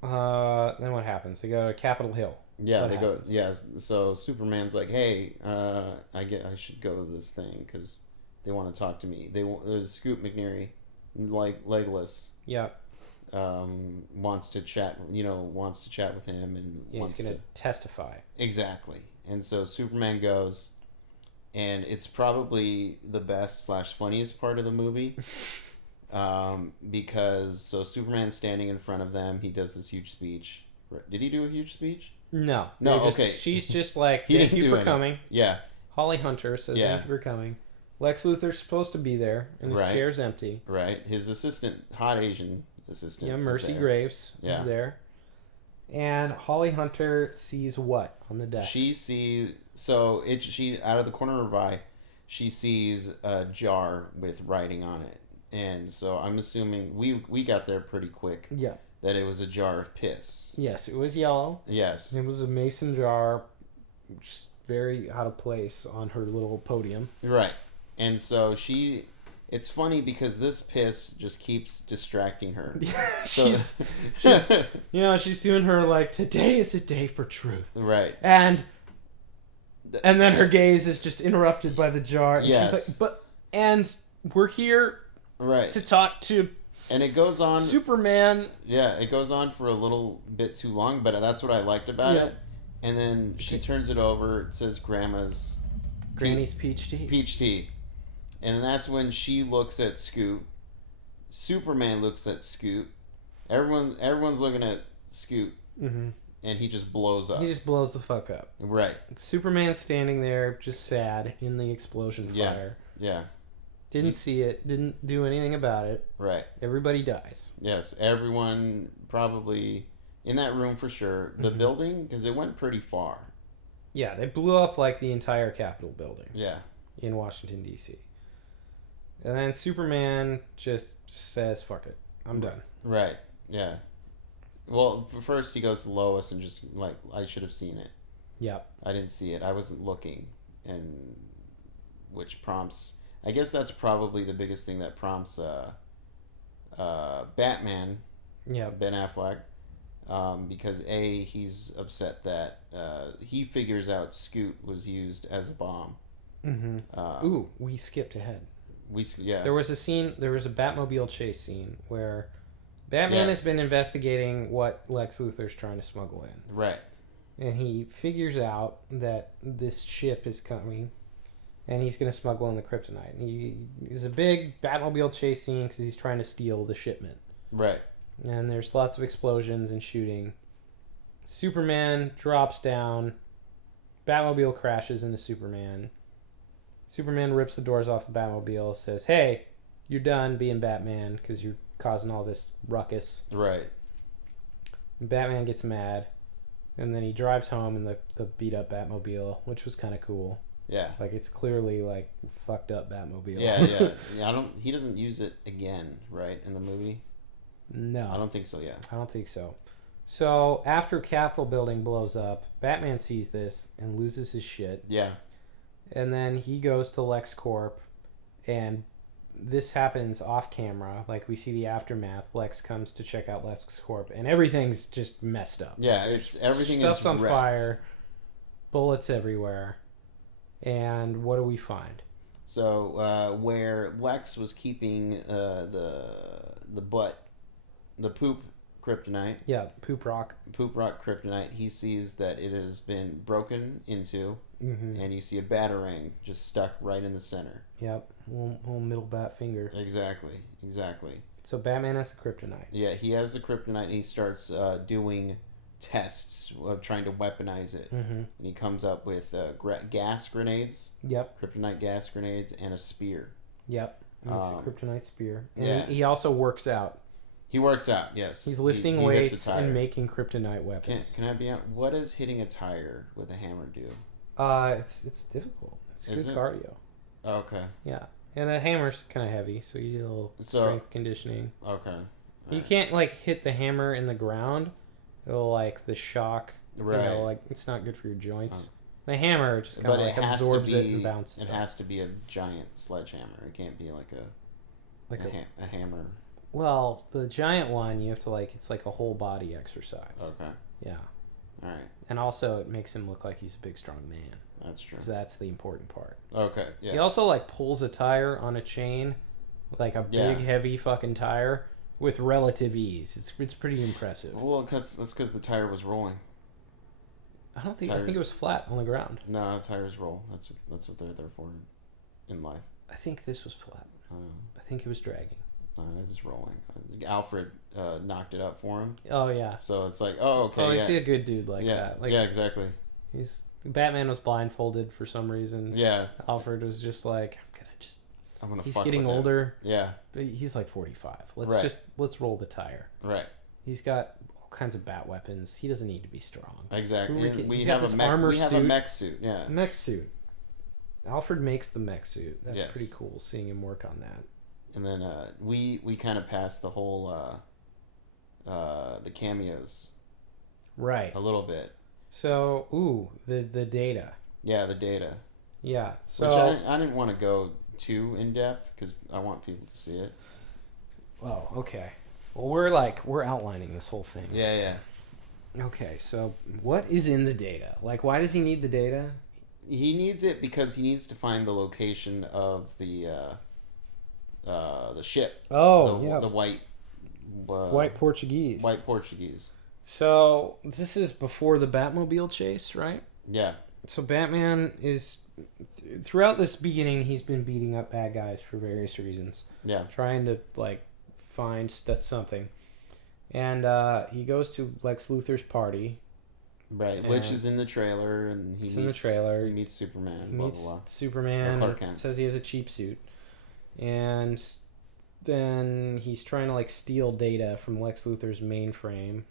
then what happens? They go to Capitol Hill. Yeah, go. Yeah, so Superman's like, "Hey, I should go to this thing because they want to talk to me. They Scoot McNairy, like Legolas. Yeah. Wants to chat. Wants to chat with him and he's gonna testify. Exactly. And so Superman goes, and it's probably the best / funniest part of the movie. Because Superman's standing in front of them. He does this huge speech. Did he do a huge speech? No. Okay. She's just like, thank you for coming. Yeah. Holly Hunter says thank you for coming. Lex Luthor's supposed to be there, and his chair's empty. Right. His assistant, hot Asian assistant. Yeah, Mercy Graves is there. And Holly Hunter sees what on the desk? She sees she out of the corner of her eye, she sees a jar with writing on it, and so I'm assuming we got there pretty quick. Yeah. That it was a jar of piss. Yes, it was yellow. Yes. It was a mason jar, just very out of place on her little podium. Right. And so it's funny because this piss just keeps distracting her. she's she's doing her like, today is a day for truth. Right. And And then her gaze is just interrupted by the jar. And Yes. she's like, and we're here Right. to talk to And it goes on. Superman. Yeah, it goes on for a little bit too long, but that's what I liked about Yeah. it. And then she turns it over. It says Grandma's Granny's peach tea. peach tea. And that's when she looks at Scoot. Superman looks at Scoot. Everyone's looking at Scoot. Mm-hmm. And he just blows up. He just blows the fuck up. Right. Superman's standing there, just sad, in the explosion fire. Yeah. Didn't see it. Didn't do anything about it. Right. Everybody dies. Yes. Everyone probably in that room for sure. The building, because it went pretty far. Yeah, they blew up like the entire Capitol building Yeah. in Washington, D.C. And then Superman just says, fuck it. I'm done. Right. Yeah. Well, first he goes to Lois and just like, I should have seen it. Yep. I didn't see it. I wasn't looking, and which prompts. I guess that's probably the biggest thing that prompts Batman, Yeah. Ben Affleck, because he's upset that he figures out Scoot was used as a bomb. Mm-hmm. Ooh, we skipped ahead. Yeah. There was a Batmobile chase scene where Batman has been investigating what Lex Luthor's trying to smuggle in. Right. And he figures out that this ship is coming, and he's going to smuggle in the kryptonite. And he's a big Batmobile chase scene because he's trying to steal the shipment. Right. And there's lots of explosions and shooting. Superman drops down. Batmobile crashes into Superman. Superman rips the doors off the Batmobile, says, "Hey, you're done being Batman because you're causing all this ruckus." Right. And Batman gets mad, and then he drives home in the beat up Batmobile, which was kind of cool. Yeah. Like, it's clearly like fucked up Batmobile. Yeah. He doesn't use it again, right, in the movie? No, I don't think so. Yeah. I don't think so. So after Capitol building blows up, Batman sees this and loses his shit. Yeah. And then he goes to LexCorp, and this happens off camera. Like, we see the aftermath. Lex comes to check out LexCorp, and everything's just messed up. Yeah, everything Stuff's is on wrecked. fire, bullets everywhere. And what do we find? So where Lex was keeping the poop kryptonite, Poop rock. kryptonite, he sees that it has been broken into, Mm-hmm. and you see a batarang just stuck right in the center. Yep, little middle bat finger. Exactly. So Batman has the kryptonite. Yeah, he has the kryptonite, and he starts doing tests of trying to weaponize it. Mm-hmm. And he comes up with gas grenades, Yep. kryptonite gas grenades, and a spear. Yep. Makes a kryptonite spear. And yeah. he also works out. He works out, yes. He's lifting he hits a weights tire. and making kryptonite weapons. Can I be on? What does hitting a tire with a hammer do? It's difficult. It's Is good it? cardio. Oh, okay. Yeah. And a hammer's kind of heavy, so you do a little strength conditioning. Okay. You can't, like, hit the hammer in the ground. It'll, like, the shock, Right. like, it's not good for your joints. The hammer just kind of, like, it has absorbs to it be. and bounces It off. has to be a giant sledgehammer. It can't be like a hammer. Well, the giant one, you have to, like, it's like a whole body exercise. Okay. Yeah. All right. And also, it makes him look like he's a big, strong man. That's true. 'Cause that's the important part. Okay. Yeah. He also, like, pulls a tire on a chain, like a big, Yeah. heavy fucking tire, with relative ease. It's pretty impressive. Well, that's because the tire was rolling. I think it was flat on the ground. No, tires roll. That's what they're there for in life. I think this was flat. Uh, I think it was dragging. it was rolling. Alfred knocked it up for him. Oh yeah. So it's like, oh, okay. Oh, I yeah. see a good dude like yeah. that. Like, yeah, exactly. Batman was blindfolded for some reason. Yeah. Alfred was just like, I'm gonna. he's fuck getting with him. older. Yeah. But he's like 45. Right. Let's roll the tire. Right. He's got all kinds of bat weapons. He doesn't need to be strong. Exactly. And we he's have got this a mech. armor We have a suit. mech suit. Yeah. Mech suit. Alfred makes the mech suit. That's Yes. pretty cool seeing him work on that. And then we kind of passed the whole the cameos Right. a little bit. So, the data. Yeah, the data. Yeah. So Which I didn't want to go too in depth because I want people to see it. Oh, okay. Well, we're outlining this whole thing. Yeah, yeah. Okay, so what is in the data? Like, why does he need the data? He needs it because he needs to find the location of the ship. Oh, the, yeah. the white White Portuguese. White Portuguese. So this is before the Batmobile chase, right? Yeah. So Batman is throughout this beginning, he's been beating up bad guys for various reasons. Yeah. Trying to find something, and he goes to Lex Luthor's party. Right, which is in the trailer, and he meets Superman. He blah, meets blah, blah. Superman. Or Clark Kent. Says he has a cheap suit, and then he's trying to steal data from Lex Luthor's mainframe,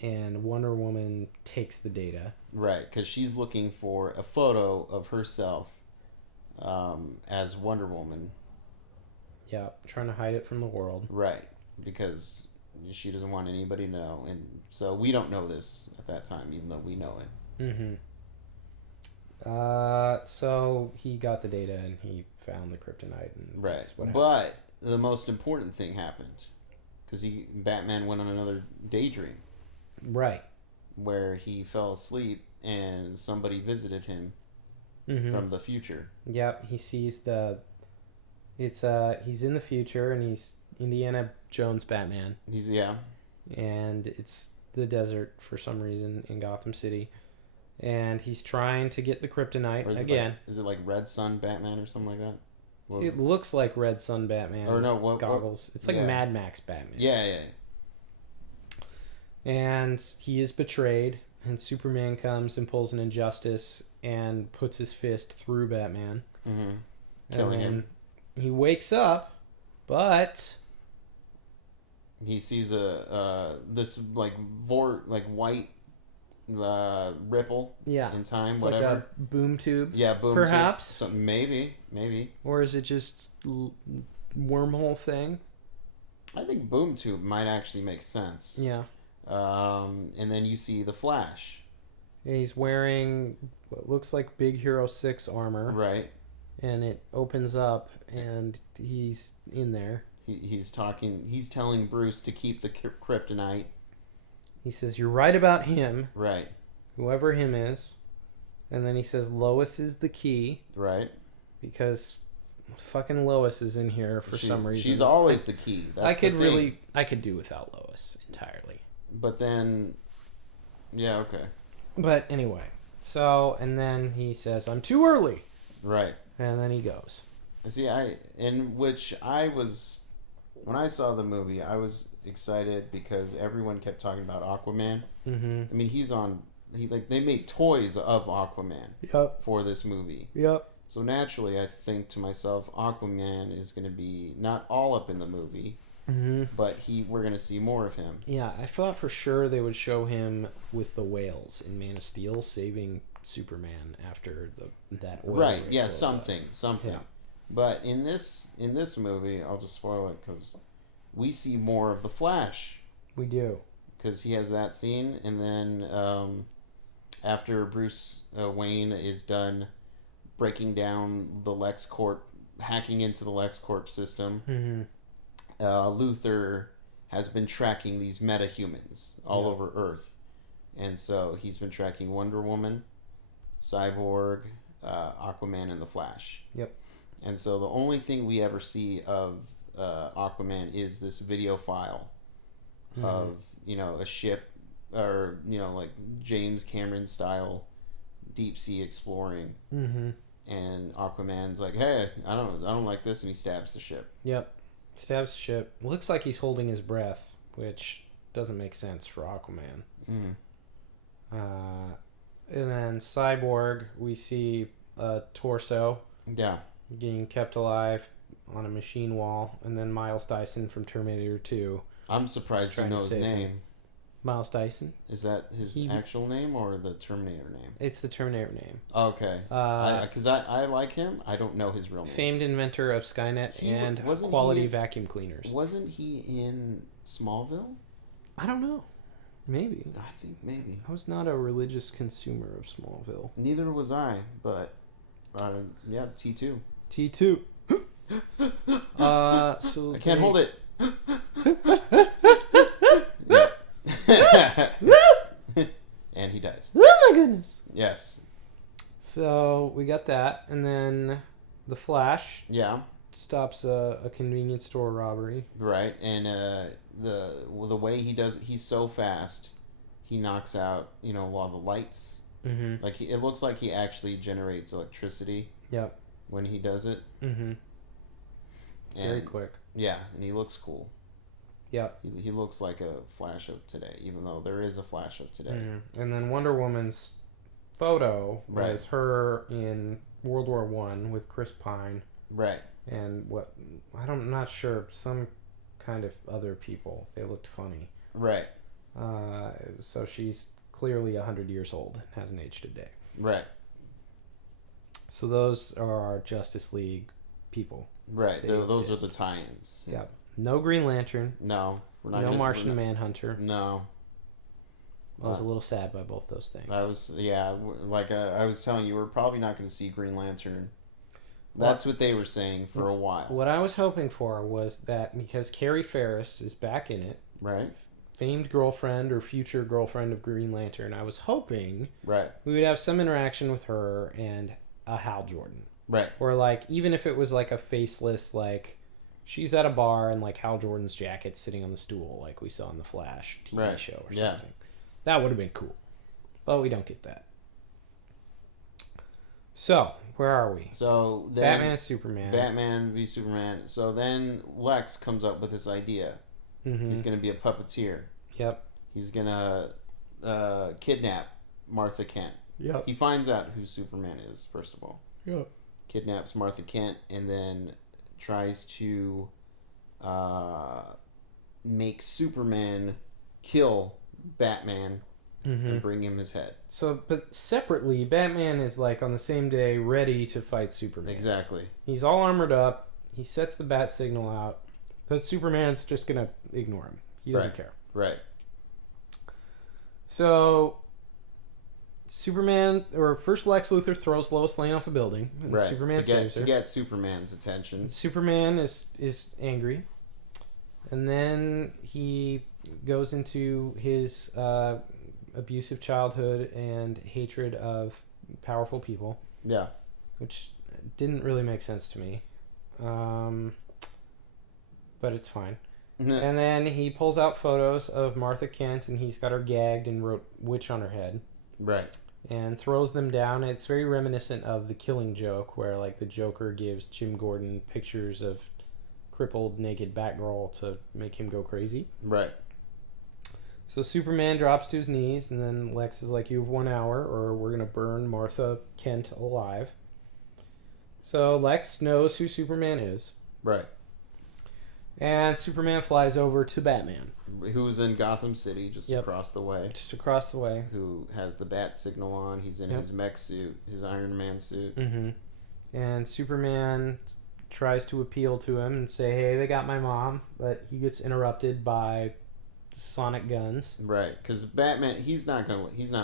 and Wonder Woman takes the data. Right, because she's looking for a photo of herself as Wonder Woman. Yeah, trying to hide it from the world. Right, because she doesn't want anybody to know, and so we don't know this at that time, even though we know it. Mm-hmm. So he got the data and he found the kryptonite. And right, that's what but the most important thing happened because Batman went on another daydream. Right. Where he fell asleep and somebody visited him from the future. Yep, he sees he's in the future and he's Indiana Jones Batman. And it's the desert for some reason in Gotham City. And he's trying to get the kryptonite again. Is it like Red Sun Batman or something like that? It looks like Red Sun Batman. Or no, goggles. It's like Mad Max Batman. Yeah. And he is betrayed, and Superman comes and pulls an injustice and puts his fist through Batman. Mm-hmm. Killing him. He wakes up, but he sees this white ripple in time, it's whatever. like a boom tube. Yeah, boom perhaps. tube. So maybe. Or is it just wormhole thing? I think boom tube might actually make sense. Yeah. And then you see the Flash. He's wearing what looks like Big Hero 6 armor. Right. And it opens up, and he's in there. He's telling Bruce to keep the kryptonite. He says, "You're right about him." Right. Whoever him is. And then he says, "Lois is the key." Right. Because fucking Lois is in here for some reason. She's always the key. That's I could do without Lois entirely. But then, yeah, okay. But anyway, and then he says, "I'm too early." Right. And then he goes. See, when I saw the movie, I was excited because everyone kept talking about Aquaman. Mm-hmm. I mean, they made toys of Aquaman for this movie. Yep. So naturally, I think to myself, Aquaman is going to be not all up in the movie, but we're going to see more of him. Yeah, I thought for sure they would show him with the whales in Man of Steel saving Superman after that oil. Right? Yeah, something. Yeah. But in this movie, I'll just spoil it because we see more of the Flash. We do. Because he has that scene, and then after Bruce Wayne is done breaking down the LexCorp, hacking into the LexCorp system, Luthor has been tracking these metahumans all over Earth. And so he's been tracking Wonder Woman, Cyborg, Aquaman, and the Flash. Yep. And so the only thing we ever see of Aquaman is this video file of, a ship or, like James Cameron style deep sea exploring. Mm-hmm. And Aquaman's like, "Hey, I don't like this," and he stabs the ship. Yep. Stabs the ship. Looks like he's holding his breath, which doesn't make sense for Aquaman. Mm-hmm. And then Cyborg, we see a torso. Yeah. Being kept alive on a machine wall, and then Miles Dyson from Terminator 2. I'm surprised you know his name. Miles Dyson. Is that his actual name or the Terminator name? It's the Terminator name. Okay. Because I like him. I don't know his real name. Famed inventor of Skynet and quality vacuum cleaners. Wasn't he in Smallville? I don't know. Maybe. I think maybe. I was not a religious consumer of Smallville. Neither was I, but yeah, T2. T2. So I can't hold it. And he dies. Oh my goodness. Yes. So we got that, and then the Flash Yeah. stops a convenience store robbery. Right. And the way he does it, he's so fast. He knocks out, a lot of the lights. Mm-hmm. Like it looks like he actually generates electricity. Yep. When he does it. Mm-hmm. Very And, quick. Yeah, and he looks cool. Yep. He looks like a Flash of today, even though there is a Flash of today. Mm-hmm. And then Wonder Woman's photo Right. was her in World War One with Chris Pine Right. and I'm not sure, some kind of other people. They looked funny. Right. So she's clearly 100 years old and hasn't aged a day. Right. So those are our Justice League people. Right. They Those are exist. the tie-ins. Yep. No Green Lantern. No, we're not. No gonna, Martian we're not- Manhunter. No. I was a little sad by both those things. I was, like I was telling you, we're probably not going to see Green Lantern. That's what they were saying for a while. What I was hoping for was that because Carrie Ferris is back in it, Right. famed girlfriend or future girlfriend of Green Lantern, I was hoping Right. we would have some interaction with her and a Hal Jordan. Right. Or like, even if it was like a faceless, like she's at a bar and like Hal Jordan's jacket's sitting on the stool like we saw in the Flash TV Right. show or Yeah. something. That would have been cool. But we don't get that. So, where are we? So then Batman, Superman. Batman v Superman. So then Lex comes up with this idea. Mm-hmm. He's going to be a puppeteer. Yep. He's going to kidnap Martha Kent. Yep. He finds out who Superman is, first of all. Yep. Kidnaps Martha Kent and then tries to make Superman kill Batman Mm-hmm. and bring him his head. So, but separately, Batman is like on the same day ready to fight Superman. Exactly. He's all armored up. He sets the bat signal out. But Superman's just going to ignore him. He doesn't Right. care. Right. So, Superman, or first Lex Luthor throws Lois Lane off a building. And Right. Superman to get saves her. to get Superman's attention. And Superman is angry. And then he goes into his abusive childhood and hatred of powerful people, Yeah. which didn't really make sense to me. But it's fine. And then he pulls out photos of Martha Kent, and he's got her gagged and wrote "witch" on her head, Right. and throws them down. It's very reminiscent of the Killing Joke, where like the Joker gives Jim Gordon pictures of crippled naked Batgirl to make him go crazy. Right. So Superman drops to his knees, and then Lex is like, "You have 1 hour, or we're gonna burn Martha Kent alive." So Lex knows who Superman is, Right. and Superman flies over to Batman, Who's in Gotham City, just Yep. across the way. just across the way. Who has the bat signal on? He's in Yep. his mech suit, his Iron Man suit. Mm-hmm. And Superman tries to appeal to him and say, "Hey, they got my mom," but he gets interrupted by sonic guns. Right. Because Batman, he's not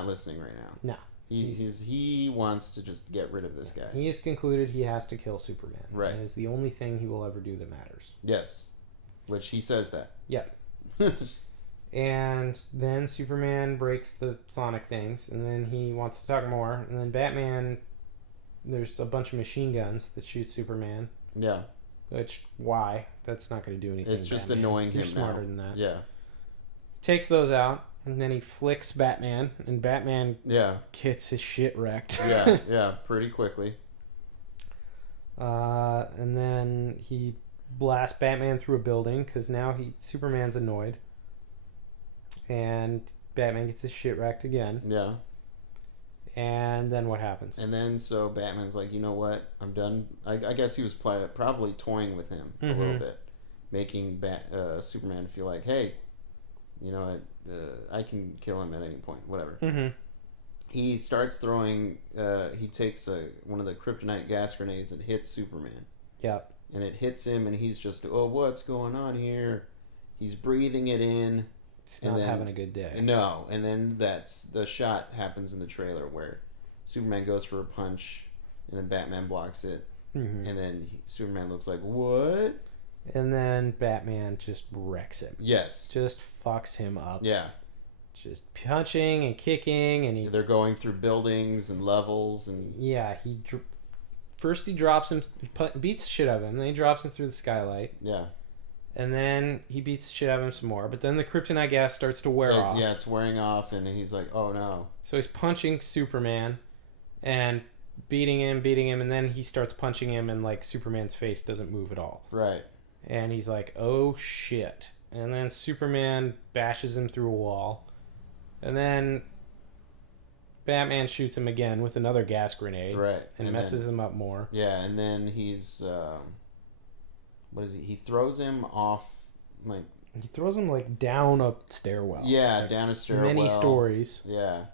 listening right now. No. He wants to just get rid of this guy. He has concluded he has to kill Superman. Right. And it's the only thing he will ever do that matters. Yes. Which he says that. Yeah. And then Superman breaks the sonic things, and then he wants to talk more, and then Batman, there's a bunch of machine guns that shoot Superman, Yeah. which, why? That's not going to do anything. It's just Batman. annoying You're him smarter now. than that. Yeah. Takes those out, and then he flicks Batman, and Batman Yeah. gets his shit wrecked. Yeah. Yeah. Pretty quickly. And then he blasts Batman through a building, because now Superman's annoyed. And Batman gets his shit wrecked again. Yeah. And then what happens? And then so Batman's like, you know what? I'm done. I guess he was probably toying with him a little bit, making Superman feel like, hey, you know, I can kill him at any point, whatever. Mm-hmm. He starts throwing. He takes one of the kryptonite gas grenades and hits Superman. Yep. And it hits him, and he's just, oh, what's going on here? He's breathing it in. He's not having a good day. No, and then the shot happens in the trailer where Superman goes for a punch, and then Batman blocks it, Mm-hmm. and then Superman looks like, what? And then Batman just wrecks him. Yes. Just fucks him up. Yeah. just punching and kicking, and They're going through buildings and levels, and first he drops him, beats the shit out of him, then he drops him through the skylight. Yeah. And then he beats the shit out of him some more. But then the kryptonite gas starts to wear off. Yeah, it's wearing off, and he's like, oh no. So he's punching Superman and beating him, and then he starts punching him, and like Superman's face doesn't move at all. Right. And he's like, oh shit. And then Superman bashes him through a wall. And then Batman shoots him again with another gas grenade. Right. And messes him up more. Yeah, and then he's... what is he? He throws him off, like... He throws him, like, down a stairwell. Yeah, like, down a stairwell. Many stories. Yeah.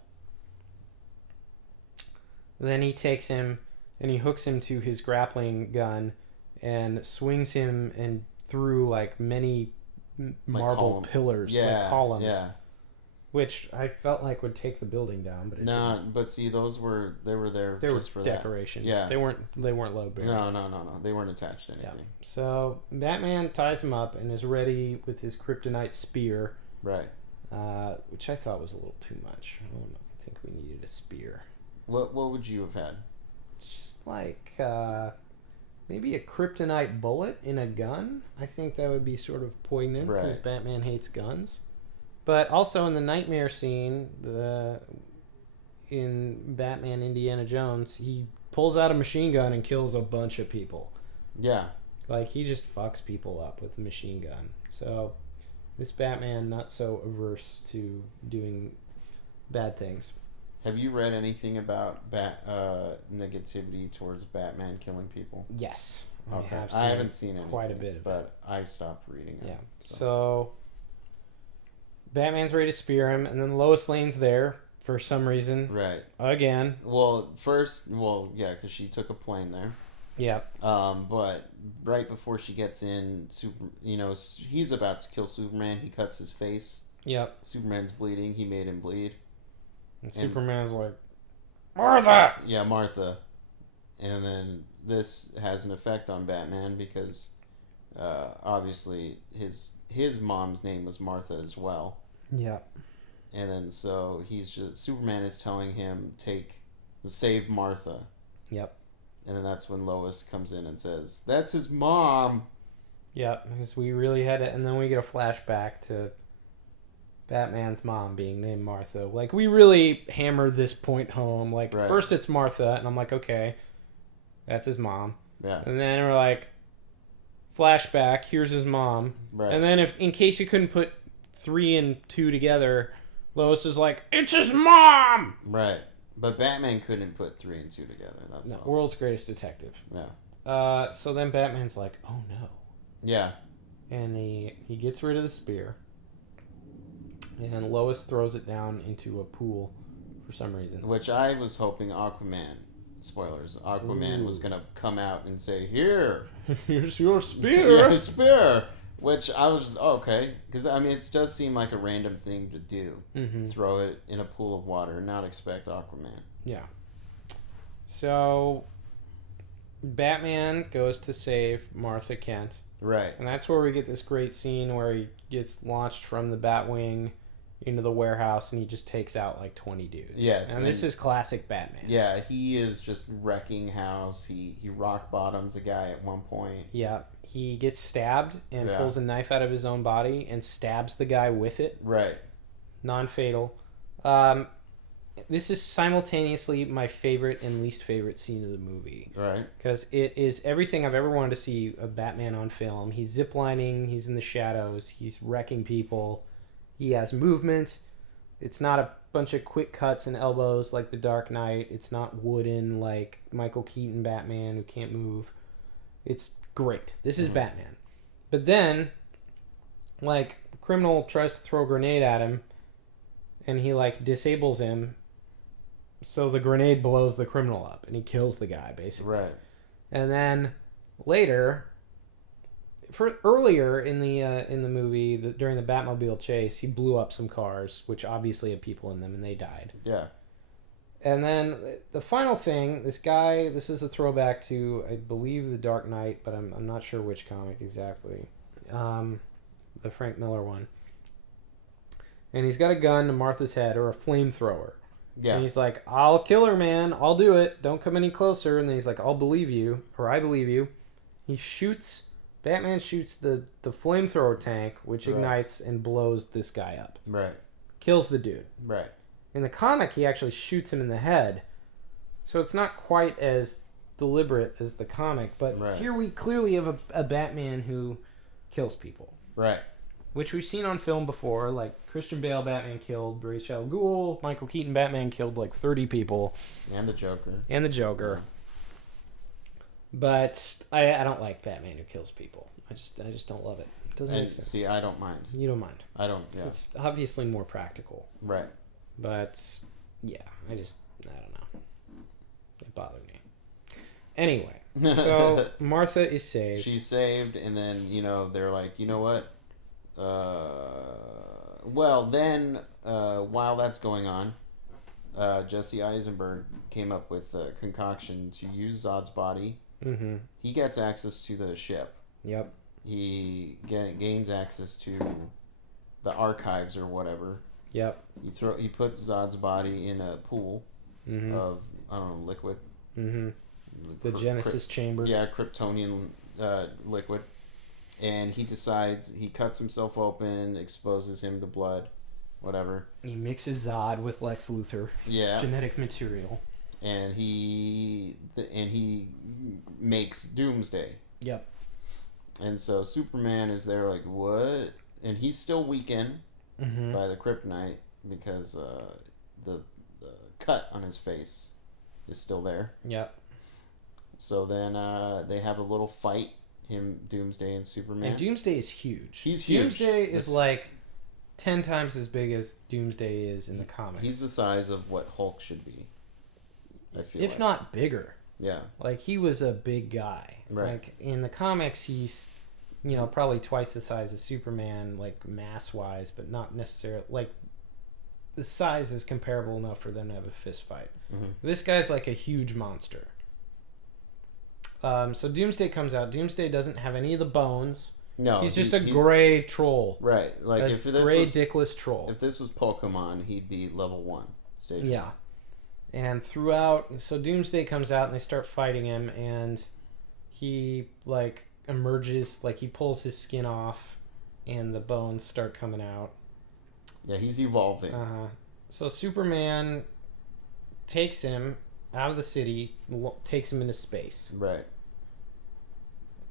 Then he takes him and he hooks him to his grappling gun and swings him and through, like, many marble pillars, like columns. Yeah. Which I felt like would take the building down, but it didn't. But see, they were there just for decoration. That. Yeah, they weren't load bearing. No, they weren't attached to anything. Yeah. So Batman ties him up and is ready with his kryptonite spear. Right. Which I thought was a little too much. I don't think we needed a spear. What would you have had? Just like maybe a kryptonite bullet in a gun. I think that would be sort of poignant because Batman hates guns. But also in the nightmare scene, in Batman Indiana Jones, he pulls out a machine gun and kills a bunch of people. Yeah. Like, he just fucks people up with a machine gun. So, this Batman not so averse to doing bad things. Have you read anything about negativity towards Batman killing people? Yes. Okay. I haven't seen anything. Quite a bit of but I stopped reading it. Yeah. So Batman's ready to spear him, and then Lois Lane's there for some reason. Right. Again. Well, because she took a plane there. Yeah. But right before she gets in, he's about to kill Superman. He cuts his face. Yep. Superman's bleeding. He made him bleed. And Superman's like, Martha! Yeah, Martha. And then this has an effect on Batman because obviously his mom's name was Martha as well. Yeah. And then so Superman is telling him save Martha. Yep. And then that's when Lois comes in and says, that's his mom. Yeah, because we really had it, and then we get a flashback to Batman's mom being named Martha. Like, we really hammered this point home. Like, First it's Martha, and I'm like, okay, that's his mom. Yeah. And then we're like, flashback, here's his mom. Right. And then in case you couldn't put 3 and 2 together, Lois is like, it's his mom! Right. But Batman couldn't put 3 and 2 together. That's all. World's greatest detective. Yeah. So then Batman's like, oh no. Yeah. And he gets rid of the spear. And Lois throws it down into a pool for some reason. Which I was hoping spoilers, Aquaman was going to come out and say, here. Here's your spear. Yeah, his spear. Which I was, okay. Because, it does seem like a random thing to do. Mm-hmm. Throw it in a pool of water and not expect Aquaman. Yeah. So, Batman goes to save Martha Kent. Right. And that's where we get this great scene where he gets launched from the Batwing into the warehouse and he just takes out like 20 dudes. Yes. And this is classic Batman. Yeah, he is just wrecking house. He rock bottoms a guy at one point. Yeah. He gets stabbed and pulls a knife out of his own body and stabs the guy with it. Right. Non-fatal. This is simultaneously my favorite and least favorite scene of the movie. Right. Because it is everything I've ever wanted to see of Batman on film. He's ziplining, he's in the shadows, he's wrecking people, he has movement. It's not a bunch of quick cuts and elbows like The Dark Knight. It's not wooden like Michael Keaton Batman who can't move. It's great. This is Batman. But then, like, a criminal tries to throw a grenade at him and he, like, disables him. So the grenade blows the criminal up, and he kills the guy, basically. Right. And then later, earlier in the movie, during the Batmobile chase, he blew up some cars, which obviously had people in them, and they died. Yeah. And then the final thing, this is a throwback to, I believe, The Dark Knight, but I'm not sure which comic exactly. The Frank Miller one. and he's got a gun to Martha's head or a flamethrower. Yeah. And he's like, I'll kill her, man. I'll do it. Don't come any closer. And then he's like, I'll believe you, or I believe you. Batman shoots the flamethrower tank, which ignites and blows this guy up. Right. Kills the dude. Right. In the comic, he actually shoots him in the head. So it's not quite as deliberate as the comic, but here we clearly have a Batman who kills people. Right. Which we've seen on film before, like Christian Bale Batman killed Ra's al Ghul, Michael Keaton Batman killed like 30 people. And the Joker. Yeah. But I don't like Batman who kills people. I just don't love it. It doesn't make sense. See, I don't mind. You don't mind. I don't, yeah. It's obviously more practical. Right. But, yeah, I don't know. It bothered me. Anyway, so Martha is saved. She's saved, and then, they're like, you know what? Well, then, while that's going on, Jesse Eisenberg came up with a concoction to use Zod's body. Mm-hmm. He gets access to the ship. Yep. He gains access to the archives or whatever. Yep. He puts Zod's body in a pool of, I don't know, liquid. Mm-hmm. The Genesis chamber. Yeah, Kryptonian liquid. And he decides, he cuts himself open, exposes him to blood, whatever. He mixes Zod with Lex Luthor. Yeah. Genetic material. And he makes Doomsday. Yep. And so Superman is there like, what? And he's still weakened by the kryptonite because the cut on his face is still there. Yep. So then they have a little fight, Doomsday and Superman. And Doomsday is huge. He's huge. Doomsday is like 10 times as big as Doomsday is in the comics. He's the size of what Hulk should be, I feel if not bigger. Yeah. Like, he was a big guy. Right. Like, in the comics, he's, probably twice the size of Superman, like, mass-wise, but not necessarily, like, the size is comparable enough for them to have a fist fight. Mm-hmm. This guy's like a huge monster. So Doomsday comes out. Doomsday doesn't have any of the bones. No. He's just a gray troll. Right. Like, a if this gray, was dickless troll. If this was Pokemon, he'd be level 1, stage 1. Yeah. And throughout, so Doomsday comes out and they start fighting him, and he, like, emerges, like, he pulls his skin off, and the bones start coming out. Yeah, he's evolving. So Superman takes him out of the city, takes him into space. Right.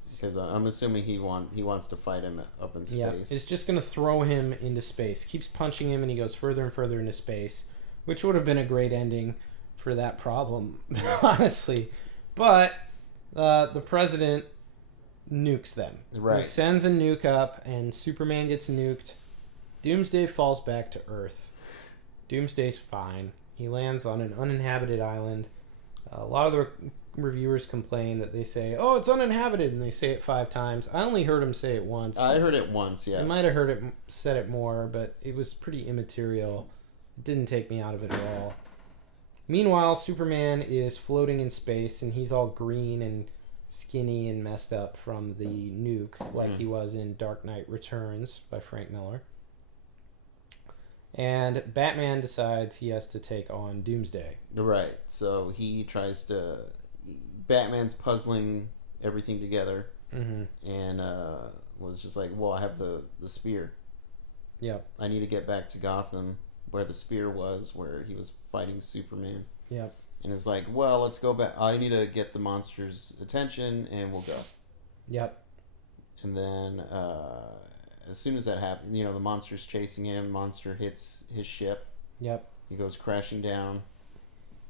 Because I'm assuming he wants to fight him up in space. Yeah, it's just going to throw him into space. Keeps punching him, and he goes further and further into space, which would have been a great ending for that problem, honestly. But the president nukes them. Right. He sends a nuke up, and Superman gets nuked. Doomsday falls back to Earth. Doomsday's fine. He lands on an uninhabited island. A lot of the reviewers complain that they say, "Oh, it's uninhabited," and they say it 5 times. I only heard him say it once. I heard it once, yeah. I might have said it more, but it was pretty immaterial. It didn't take me out of it at all. Meanwhile, Superman is floating in space, and he's all green and skinny and messed up from the nuke, like he was in Dark Knight Returns by Frank Miller. And Batman decides he has to take on Doomsday. Right. So he tries to... Batman's puzzling everything together. Mm-hmm. And was just like, well, I have the spear. Yep. I need to get back to Gotham where the spear was, where he was fighting Superman. Yep. And it's like, well, let's go back. I need to get the monster's attention, and we'll go. Yep. And then... as soon as that happens, the monster's chasing him. Monster hits his ship. Yep. He goes crashing down,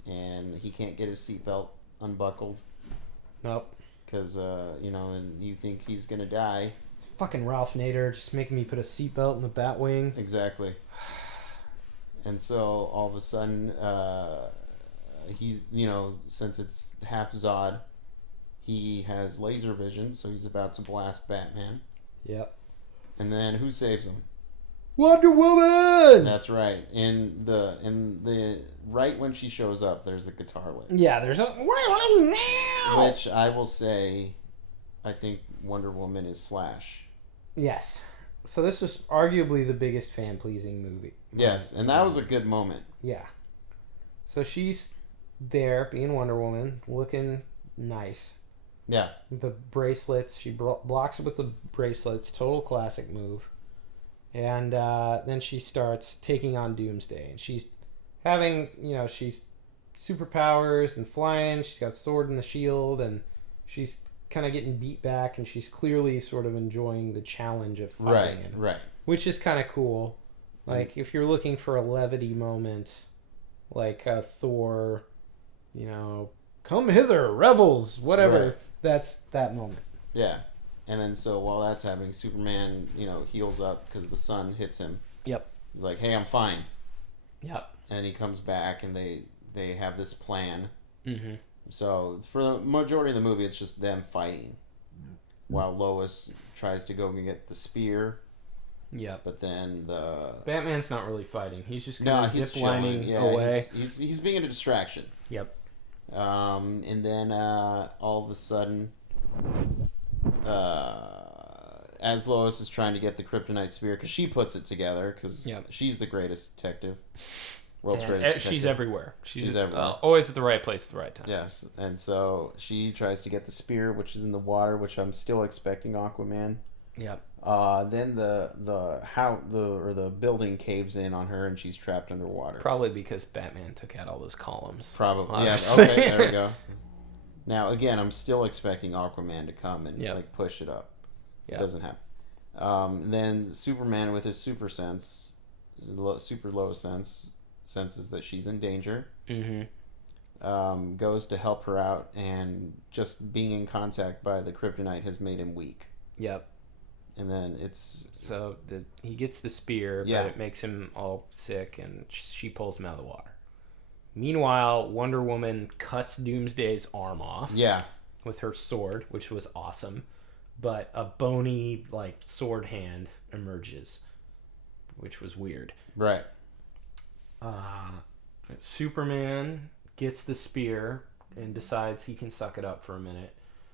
and he can't get his seatbelt unbuckled. Nope. Because, and you think he's going to die. Fucking Ralph Nader just making me put a seatbelt in the Batwing. Exactly. And so, all of a sudden, he's, since it's half Zod, he has laser vision, so he's about to blast Batman. Yep. And then who saves him? Wonder Woman. That's right. In the right when she shows up, there's the guitar lick. Yeah, there's a now. Which I will say, I think Wonder Woman is Slash. Yes. So this was arguably the biggest fan-pleasing movie. Yes, and that was a good moment. Yeah. So she's there being Wonder Woman, looking nice. Yeah. The bracelets, she blocks it with the bracelets, total classic move. And then she starts taking on Doomsday. And she's having, she's superpowers and flying. She's got sword and the shield, and she's kind of getting beat back, and she's clearly sort of enjoying the challenge of fighting. Right. Which is kind of cool. Like, if you're looking for a levity moment, like Thor, come hither, revels, whatever. Right. That's that moment. Yeah. And then so while that's happening, Superman, heals up because the sun hits him. Yep. He's like, hey, I'm fine. Yep. And he comes back and they have this plan. Mm-hmm. So for the majority of the movie, it's just them fighting. While Lois tries to go and get the spear. Yep. But then the... Batman's not really fighting. He's just kind of zip-lining chilling. away. He's being a distraction. Yep. And then all of a sudden, as Lois is trying to get the kryptonite spear, because she puts it together, because she's the greatest detective, world's greatest detective. She's everywhere. She's everywhere. Always at the right place at the right time. Yes, and so she tries to get the spear, which is in the water, which I'm still expecting Aquaman. Yep. Then the building caves in on her, and she's trapped underwater. Probably because Batman took out all those columns. Probably. Yes. Honestly. Okay. There we go. Now again, I'm still expecting Aquaman to come and push it up. It doesn't happen. Then Superman with his super sense, super low sense, senses that she's in danger. Mm-hmm. Goes to help her out, and just being in contact by the kryptonite has made him weak. Yep. And then it's... So he gets the spear, but it makes him all sick, and she pulls him out of the water. Meanwhile, Wonder Woman cuts Doomsday's arm off. Yeah. With her sword, which was awesome. But a bony, sword hand emerges, which was weird. Right. Superman gets the spear and decides he can suck it up for a minute.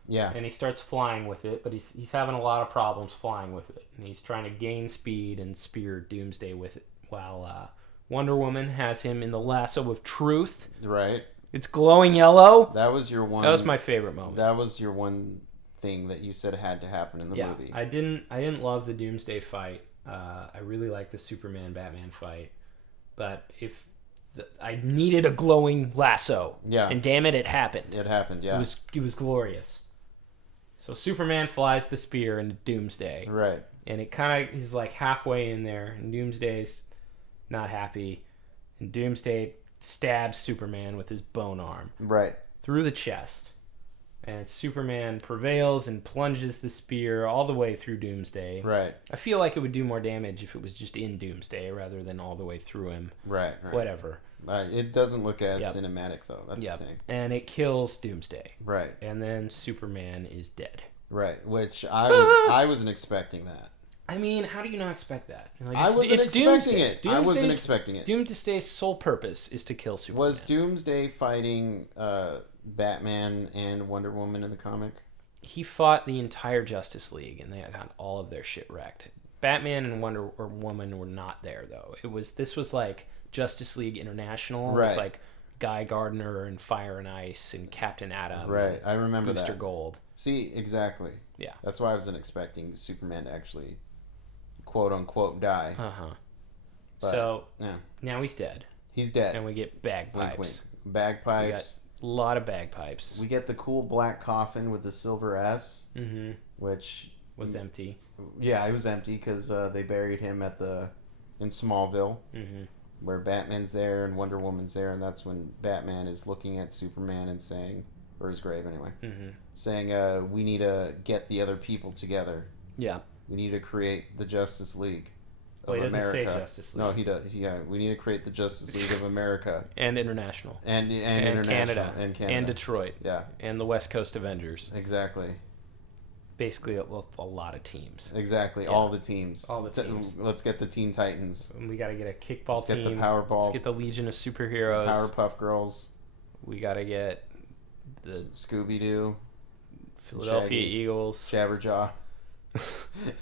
Yeah. And he starts flying with it, but he's having a lot of problems flying with it. And he's trying to gain speed and spear Doomsday with it, while Wonder Woman has him in the lasso of truth. Right. It's glowing yellow. That was your one... That was my favorite moment. That was your one thing that you said had to happen in the movie. I didn't love the Doomsday fight. I really liked the Superman-Batman fight. But I needed a glowing lasso. Yeah. And damn it happened. It happened, yeah. It was glorious. So Superman flies the spear into Doomsday. Right. And it kind of is halfway in there, and Doomsday's not happy. And Doomsday stabs Superman with his bone arm. Right. Through the chest. And Superman prevails and plunges the spear all the way through Doomsday. Right. I feel like it would do more damage if it was just in Doomsday rather than all the way through him. Right. Whatever. It doesn't look as cinematic, though. That's the thing. And it kills Doomsday. Right. And then Superman is dead. Right. Which I wasn't expecting that. I mean, how do you not expect that? I wasn't expecting it. I wasn't expecting it. Doomsday's sole purpose is to kill Superman. Was Doomsday fighting Batman and Wonder Woman in the comic? He fought the entire Justice League, and they got all of their shit wrecked. Batman and Wonder Woman were not there, though. This was like Justice League International, right? With Guy Gardner and Fire and Ice and Captain Atom, right? I remember Booster that. Gold. See, exactly. Yeah, that's why I wasn't expecting Superman to actually, quote unquote, die. So now he's dead. He's dead, and we get bagpipes. Wink, wink. Bagpipes. We got a lot of bagpipes. We get the cool black coffin with the silver S, which was empty. Yeah, it was empty because they buried him in Smallville, where Batman's there and Wonder Woman's there, and that's when Batman is looking at Superman and saying, or his grave anyway, saying, "We need to get the other people together. Yeah, we need to create the Justice League of America." He doesn't say Justice League. No, he does. Yeah, we need to create the Justice League of America and international, and Canada, and and Detroit, yeah, and the West Coast Avengers. Exactly. Basically, a lot of teams. Exactly, all the teams. All the teams. Let's get the Teen Titans. We got to get a kickball team. Let's get the Powerball. Let's get the Legion of Superheroes. Powerpuff Girls. We got to get the Scooby-Doo. Philadelphia Eagles. Jabberjaw.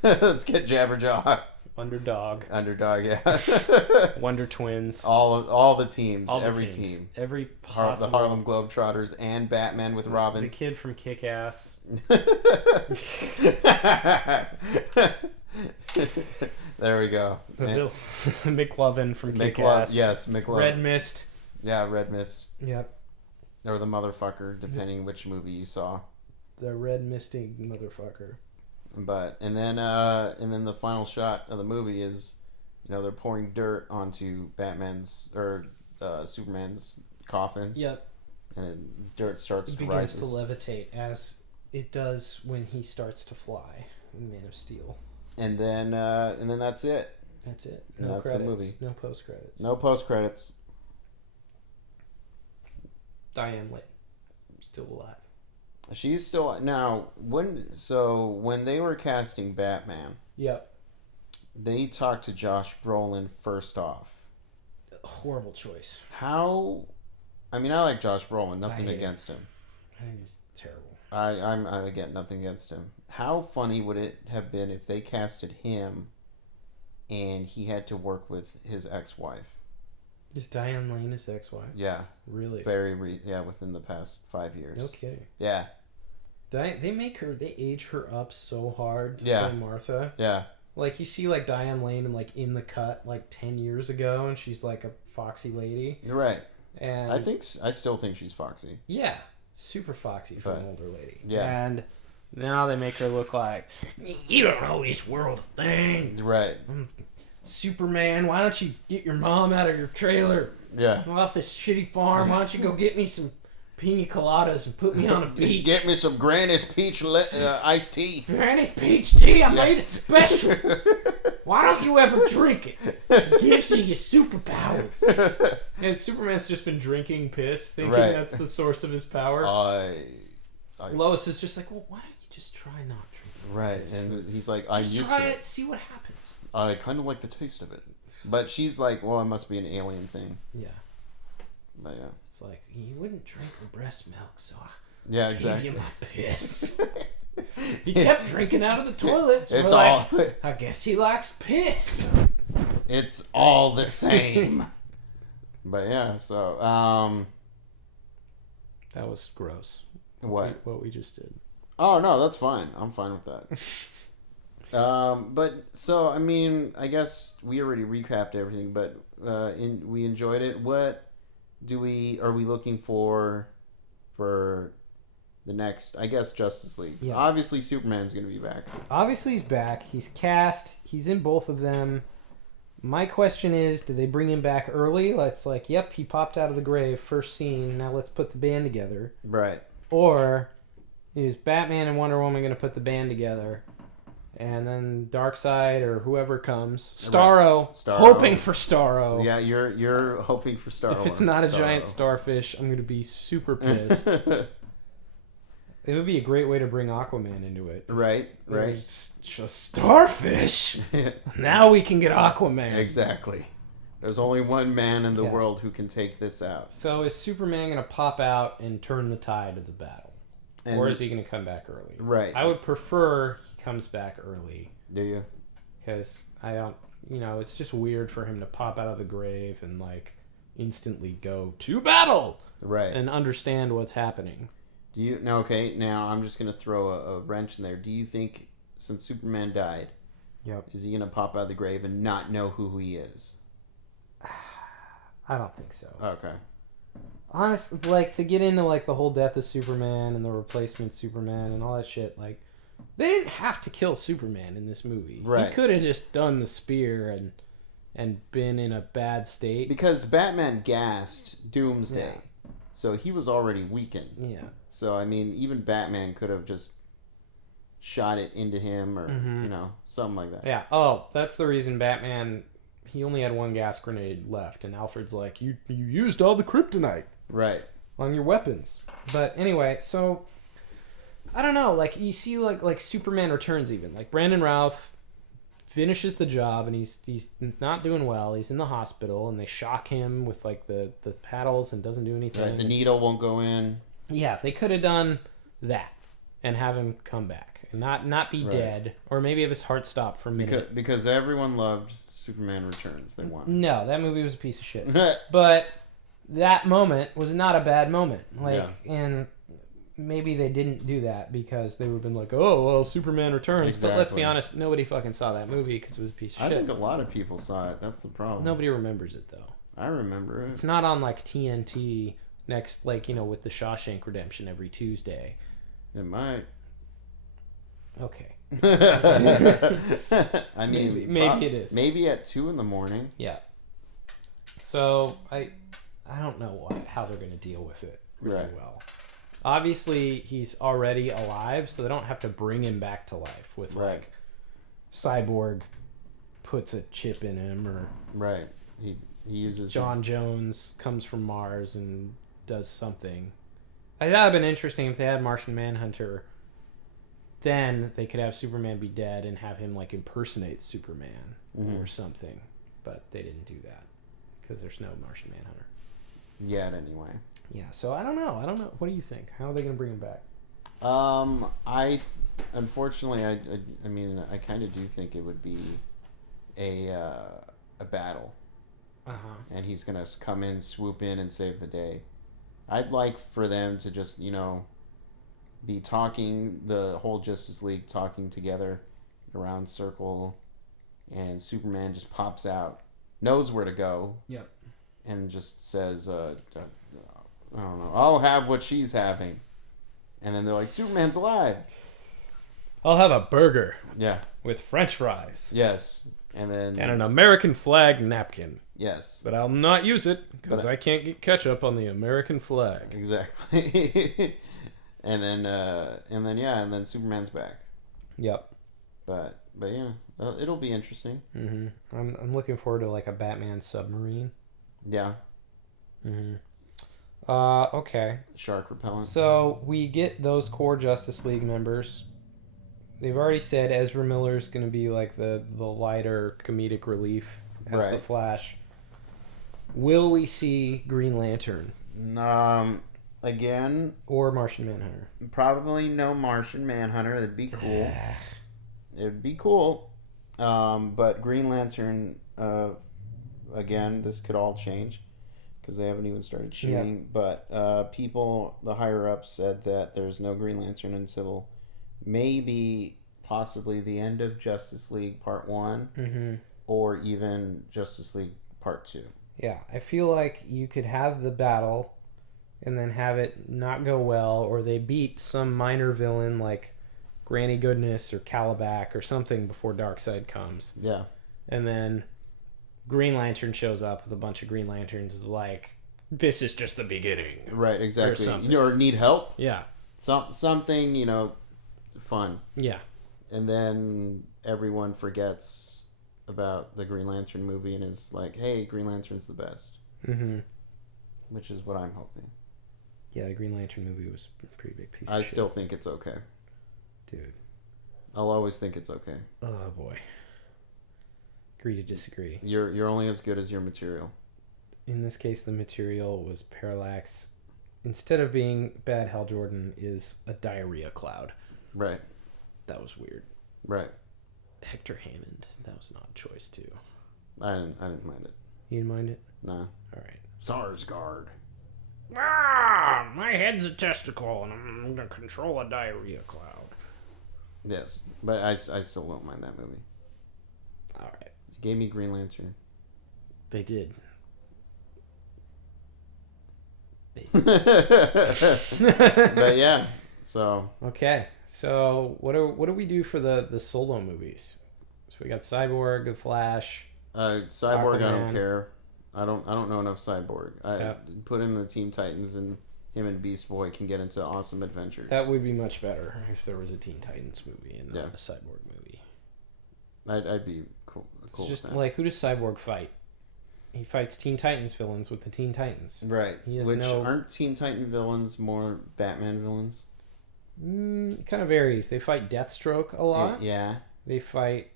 Let's get Jabberjaw. Underdog. Underdog, yeah. Wonder Twins. all the teams, All the every teams. team. Every The possible. Harlem Globetrotters and Batman with Robin. The kid from Kick-Ass. There we go. McLovin from Kick-Ass. Yes, McLovin. Red Mist. Yeah, Red Mist. Yep. Or the motherfucker, depending which movie you saw. The red misting motherfucker. But and then the final shot of the movie is, they're pouring dirt onto Batman's or Superman's coffin. Yep. And dirt starts It to begins rise. to levitate as it does when he starts to fly in Man of Steel. And then that's it. That's it. And No that's the credits. movie. No post credits. No post credits. Diane Lane, still alive. She's still now. When they were casting Batman, Yep. they talked to Josh Brolin first off. Horrible choice. How? I mean, I like Josh Brolin. Nothing hate him. against him. I think he's terrible. I get nothing against him. How funny would it have been if they casted him, and he had to work with his ex-wife? Is Diane Lane his ex-wife? Yeah, Really? within the past 5 years. No kidding. Yeah, They age her up so hard to Yeah. play Martha. yeah, Like, you see, like, Diane Lane in, like, In the Cut, like, 10 years ago, and she's, like, a foxy lady. you're right. And I still think she's foxy. yeah, super foxy for an But, older lady. yeah. And now they make her look like, you don't know this world thing. Right. Superman, why don't you get your mom out of your trailer? Yeah. Go off this shitty farm. Why don't you go get me some pina coladas and put me on a beach? Get me some Granny's peach iced tea. Granny's peach tea, I made it special. Why don't you ever drink it? It gives you your superpowers. And Superman's just been drinking piss, thinking Right. that's the source of his power. Lois is just like, well, why don't you just try not drinking Right, piss? and he's like, I'm Just used try to it, it. see what happens. I kind of like the taste of it. But she's like, well, it must be an alien thing. Yeah. But yeah. It's like, he wouldn't drink the breast milk, so I Yeah, gave exactly. you my piss. He kept drinking out of the toilet, so It's we're all like, I guess he likes piss. it's all the same. But yeah, so That was gross. what? What we just did. Oh no, that's fine. I'm fine with that. But so I mean, I guess we already recapped everything, but we enjoyed it. What are we looking for the next? I guess Justice League. Yeah. Obviously, Superman's going to be back. Obviously, he's back. He's cast. He's in both of them. My question is, do they bring him back early? Let's like, yep, he popped out of the grave, first scene. Now let's put the band together. Right. Or is Batman and Wonder Woman going to put the band together? And then Darkseid or whoever comes, Starro, Starro. hoping for Starro. Yeah, you're hoping for Star. If it's not a Starro. giant starfish, I'm going to be super pissed. It would be a great way to bring Aquaman into it. Right. There's just starfish. Now we can get Aquaman. Exactly. There's only one man in the Yeah. world who can take this out. So is Superman going to pop out and turn the tide of the battle? And- Or is he going to come back early? Right. I would prefer he comes back early. Do you? Because I don't, it's just weird for him to pop out of the grave and like instantly go to battle Right. and understand what's happening. Do you now? Okay, now I'm just gonna throw a wrench in there. Do you think since Superman died, Yep. is he gonna pop out of the grave and not know who he is? I don't think so. Okay. Honestly, like to get into like the whole death of Superman and the replacement Superman and all that shit, like they didn't have to kill Superman in this movie. Right. He could have just done the spear and been in a bad state. Because Batman gassed Doomsday, Yeah. so he was already weakened. Yeah. So I mean, even Batman could have just shot it into him, or something like that. Yeah. Oh, that's the reason Batman. He only had one gas grenade left, and Alfred's like, "You used all the kryptonite Right. on your weapons." But anyway, so I don't know. Like you see, like Superman Returns, even like Brandon Routh finishes the job, and he's not doing well. He's in the hospital, and they shock him with like the paddles, and doesn't do anything. Right. The needle won't go in. Yeah, they could have done that and have him come back. not be Right. dead, or maybe if his heart stopped for a minute. Because everyone loved Superman Returns. They won. No, that movie was a piece of shit. But that moment was not a bad moment. And maybe they didn't do that because they would have been like, oh, well, Superman Returns. But let's be Exactly. honest, nobody fucking saw that movie because it was a piece of I shit. think a lot of people saw it. That's the problem. Nobody remembers it, though. I remember it. It's not on, like, TNT next, like, with the Shawshank Redemption every Tuesday. It might. Okay. I mean, Maybe it is. Maybe at 2 a.m. Yeah. So, I don't know how they're going to deal with it really Right. well. Obviously, he's already alive, so they don't have to bring him back to life with, Right. like, Cyborg puts a chip in him, or Right. He uses John Jones comes from Mars and does something. I thought it would have been interesting if they had Martian Manhunter. Then they could have Superman be dead and have him, like, impersonate Superman or something. But they didn't do that because there's no Martian Manhunter. Yet anyway. Yeah, so I don't know. What do you think? How are they going to bring him back? Unfortunately, I mean, I kind of do think it would be a battle, and he's gonna come in, swoop in, and save the day. I'd like for them to just be talking, the whole Justice League talking together, around circle, and Superman just pops out, knows where to go, Yep. and just says, I don't know, I'll have what she's having. And then they're like, Superman's alive. I'll have a burger Yeah. with French fries Yes. And then... and an American flag napkin. Yes. But I'll not use it because But I can't get ketchup on the American flag. Exactly. and then Superman's back. Yep. But yeah, it'll be interesting. Mm-hmm. I'm looking forward to, like, a Batman submarine. Yeah. Mm-hmm. Okay. Shark repellent. So we get those core Justice League members. They've already said Ezra Miller's going to be, like, the lighter comedic relief as the Right. Flash. Will we see Green Lantern Again, or Martian Manhunter? probably no Martian Manhunter. That'd be cool. It'd be cool. But Green Lantern, again, this could all change because they haven't even started shooting. But people, the higher ups, said that there's no Green Lantern until maybe possibly the end of Justice League Part 1 or even Justice League Part 2. Yeah, I feel like you could have the battle and then have it not go well, or they beat some minor villain like Granny Goodness or Calabac or something before Darkseid comes. Yeah. And then Green Lantern shows up with a bunch of Green Lanterns, is like, this is just the beginning. Right, exactly. something. Or need help. Yeah. Something, fun. Yeah. And then everyone forgets about the Green Lantern movie and is like, hey, Green Lantern's the best. Mm-hmm. Which is what I'm hoping. Yeah, the Green Lantern movie was a pretty big piece of I shit. still think it's okay. Dude. I'll always think it's okay. Oh, boy. Agree to disagree. You're only as good as your material. In this case, the material was Parallax. Instead of being Bad Hal Jordan, is a diarrhea cloud. Right. That was weird. Right. Hector Hammond. That was an odd choice, too. I didn't mind it. You didn't mind it? No. All right. Sarsgaard. Ah, my head's a testicle, and I'm going to control a diarrhea cloud. Yes. But I still don't mind that movie. All right. It gave me Green Lantern. They did. But yeah. So Okay. So what do we do for the solo movies? So we got Cyborg, The Flash. Cyborg, I Aquaman. don't care. I don't know enough Cyborg. I Yeah. put him in the Teen Titans, and him and Beast Boy can get into awesome adventures. That would be much better if there was a Teen Titans movie and not Yeah. a Cyborg movie. I'd be cool It's with just that. like, who does Cyborg fight? He fights Teen Titans villains with the Teen Titans. Right. He has Which no- aren't Teen Titan villains more Batman villains? It kind of varies. They fight Deathstroke a lot. Yeah. They fight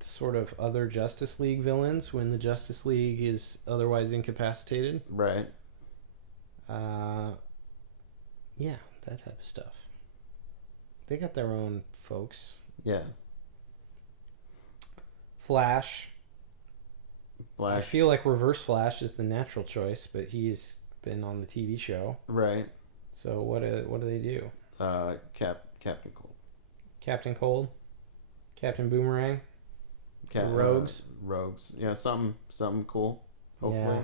sort of other Justice League villains when the Justice League is otherwise incapacitated. Right. Yeah, that type of stuff. They got their own folks. Yeah. Flash. Flash. I feel like Reverse Flash is the natural choice, but he's been on the TV show. Right. So what do they do? Captain Cold. Captain Cold? Captain Boomerang? Rogues? Rogues. Yeah, something cool. Hopefully.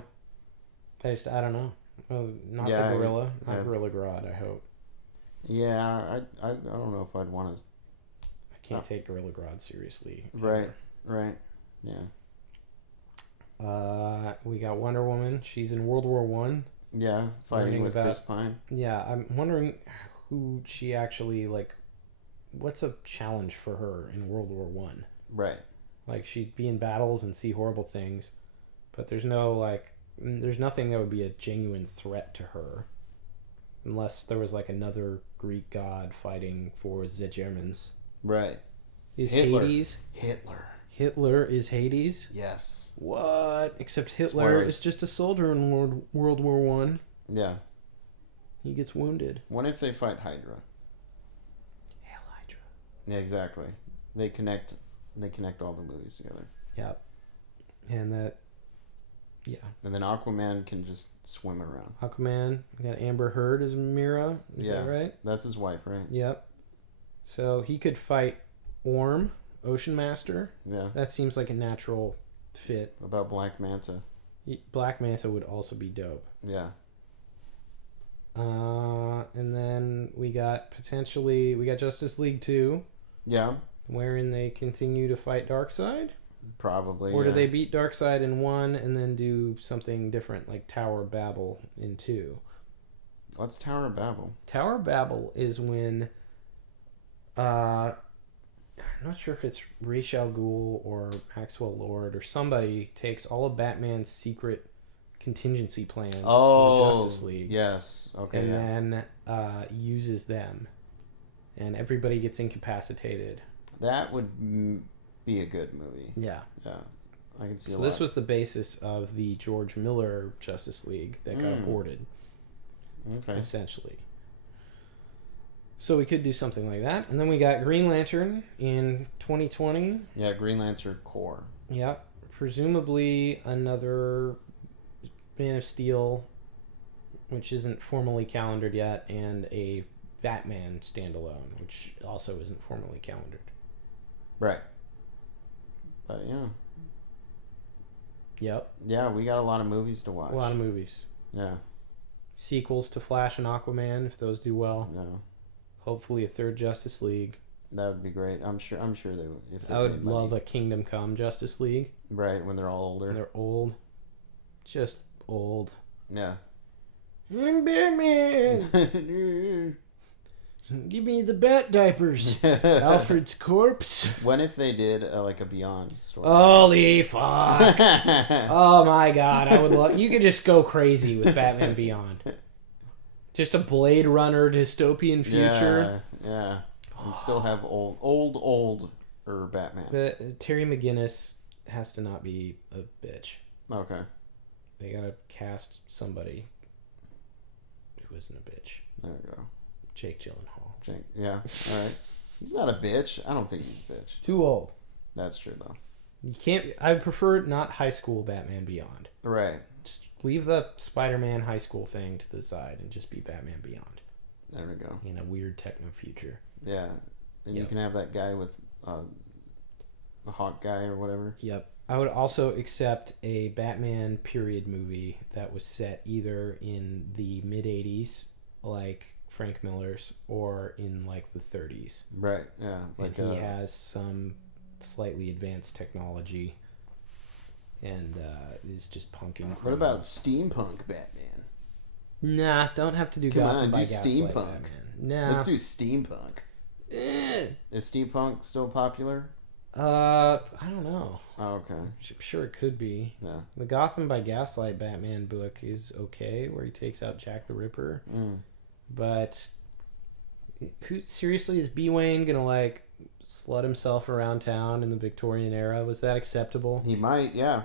Yeah. I don't know. Oh, not the gorilla. Not Gorilla Grodd, I hope. Yeah, I don't know if I'd want to. I can't take Gorilla Grodd seriously. Right. Yeah. We got Wonder Woman. She's in World War One. Yeah, fighting with Chris Pine. Yeah, I'm wondering who she actually like. What's a challenge for her in World War One? Right. Like she'd be in battles and see horrible things, but there's nothing that would be a genuine threat to her, unless there was like another Greek god fighting for the Germans. Right. Is Hitler. Hades? Hitler is Hades? Yes. What? Except Hitler is just a soldier in World War One. Yeah. He gets wounded. What if they fight Hydra? Hail Hydra. Yeah, exactly. They connect all the movies together. Yep. And that. Yeah. And then Aquaman can just swim around. Aquaman. We got Amber Heard as Mira. Is that right? That's his wife, right? Yep. So he could fight Orm, Ocean Master. Yeah. That seems like a natural fit. What about Black Manta? Black Manta would also be dope. Yeah. And then we got Justice League 2. Yeah. Wherein they continue to fight Darkseid. Probably. Or do they beat Darkseid in 1 and then do something different, like Tower of Babel in 2? What's Tower of Babel? Tower of Babel is when I'm not sure if it's Ra's al Ghul or Maxwell Lord or somebody takes all of Batman's secret contingency plans in the Justice League. Yes. Okay. And then uses them. And everybody gets incapacitated. That would be a good movie. Yeah. Yeah. I can see So this was the basis of the George Miller Justice League that got aborted. Okay. Essentially. So we could do something like that. And then we got Green Lantern in 2020. Yeah, Green Lantern Corps. Yeah. Presumably another Man of Steel, which isn't formally calendared yet, and a Batman standalone, which also isn't formally calendared. Right. But yeah. Yep. Yeah, we got a lot of movies to watch. A lot of movies. Yeah. Sequels to Flash and Aquaman, if those do well. Yeah. Hopefully a third Justice League. That would be great. I'm sure they would. If I would love a Kingdom Come Justice League. Right, when they're all older. When they're old. Just old. Yeah. I'm Batman! Give me the bat diapers. Alfred's corpse. When if they did like a Beyond story? Holy fuck. Oh my god. I would love. You could just go crazy with Batman Beyond. Just a Blade Runner dystopian future. Yeah. And still have older Batman. But Terry McGinnis has to not be a bitch. Okay. They gotta cast somebody who isn't a bitch. There we go. Jake Gyllenhaal. Yeah. All right. He's not a bitch. I don't think he's a bitch. Too old. That's true though. You can't. I prefer not high school Batman Beyond. Right. Just leave the Spider-Man high school thing to the side and just be Batman Beyond. There we go. In a weird techno future. Yeah. And you can have that guy with the Hawk guy or whatever. Yep. I would also accept a Batman period movie that was set either in the mid-'80s, like Frank Miller's, or in like the 30s. Right, yeah. Like he has some slightly advanced technology and is just punking. What about steampunk Batman? Nah, don't have to do Come Gotham on, by do Gaslight steampunk. Batman. Nah. Let's do steampunk. Is steampunk still popular? I don't know. Oh, okay. Sure, it could be. Yeah. The Gotham by Gaslight Batman book is okay, where he takes out Jack the Ripper. But who seriously is B. Wayne gonna like slut himself around town in the Victorian era? Was that acceptable? He might, yeah.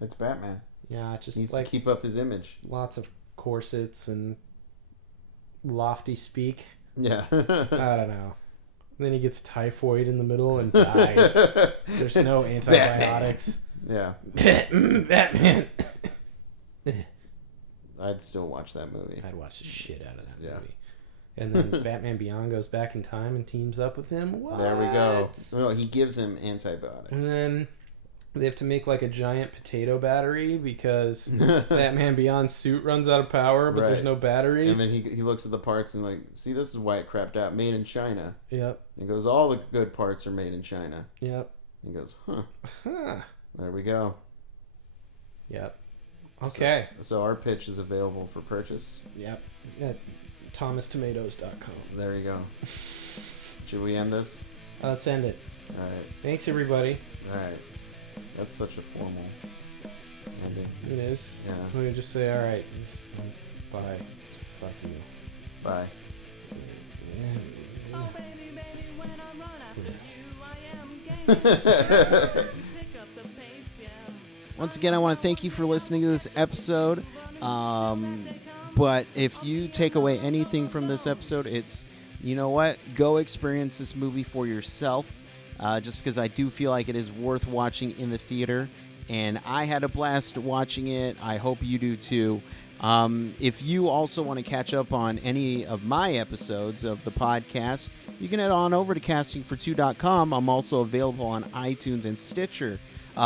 It's Batman. Yeah, just Needs like to keep up his image. lots of corsets and lofty speak. Yeah. I don't know. then he gets typhoid in the middle and dies. There's no antibiotics. Yeah. Batman. I'd still watch that movie. I'd watch the shit out of that Yeah. movie. And then Batman Beyond goes back in time and teams up with him. What? There we go. No, he gives him antibiotics. And then they have to make like a giant potato battery because Batman Beyond's suit runs out of power, but there's Right. no batteries. And then he looks at the parts and like, see, this is why it crapped out. Made in China. Yep. He goes, all the good parts are made in China. Yep. He goes, huh. Huh. There we go. Yep. Okay. So our pitch is available for purchase. Yep. At thomastomatoes.com. There you go. Should we end this? Let's end it. All right. Thanks, everybody. All right. That's such a formal ending. It is. Yeah. I'm going to just say, all right. Just, bye. Fuck you. Bye. Yeah. Oh baby, baby, when I run after you, I am gaining. Pick up the pace, yeah. Once again, I want to thank you for listening to this episode. But if you take away anything from this episode, it's, you know what? Go experience this movie for yourself. Just because I do feel like it is worth watching in the theater. And I had a blast watching it. I hope you do too. If you also want to catch up on any of my episodes of the podcast, you can head on over to castingfor2.com. I'm also available on iTunes and Stitcher.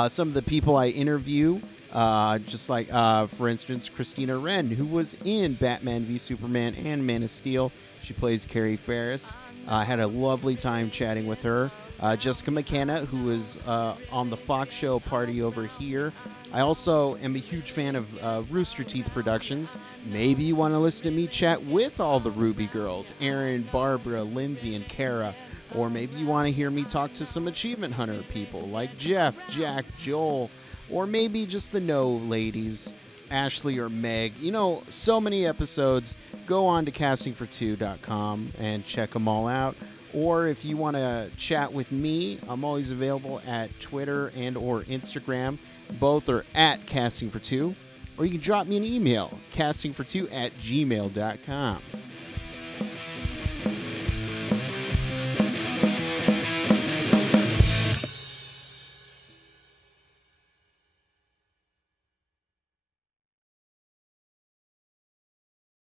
Some of the people I interview, just like, for instance, Christina Wren, who was in Batman v Superman and Man of Steel. She plays Carrie Ferris. I had a lovely time chatting with her. Jessica McKenna, who is on the Fox show Party Over Here. I also am a huge fan of Rooster Teeth Productions. Maybe you want to listen to me chat with all the Ruby girls, Erin, Barbara, Lindsay, and Kara. Or maybe you want to hear me talk to some Achievement Hunter people like Jeff, Jack, Joel, or maybe just the No ladies, Ashley or Meg. You know, so many episodes. Go on to castingfor2.com and check them all out. Or if you want to chat with me, I'm always available at Twitter and or Instagram. Both are at castingfor2. Or you can drop me an email, castingfor2@gmail.com.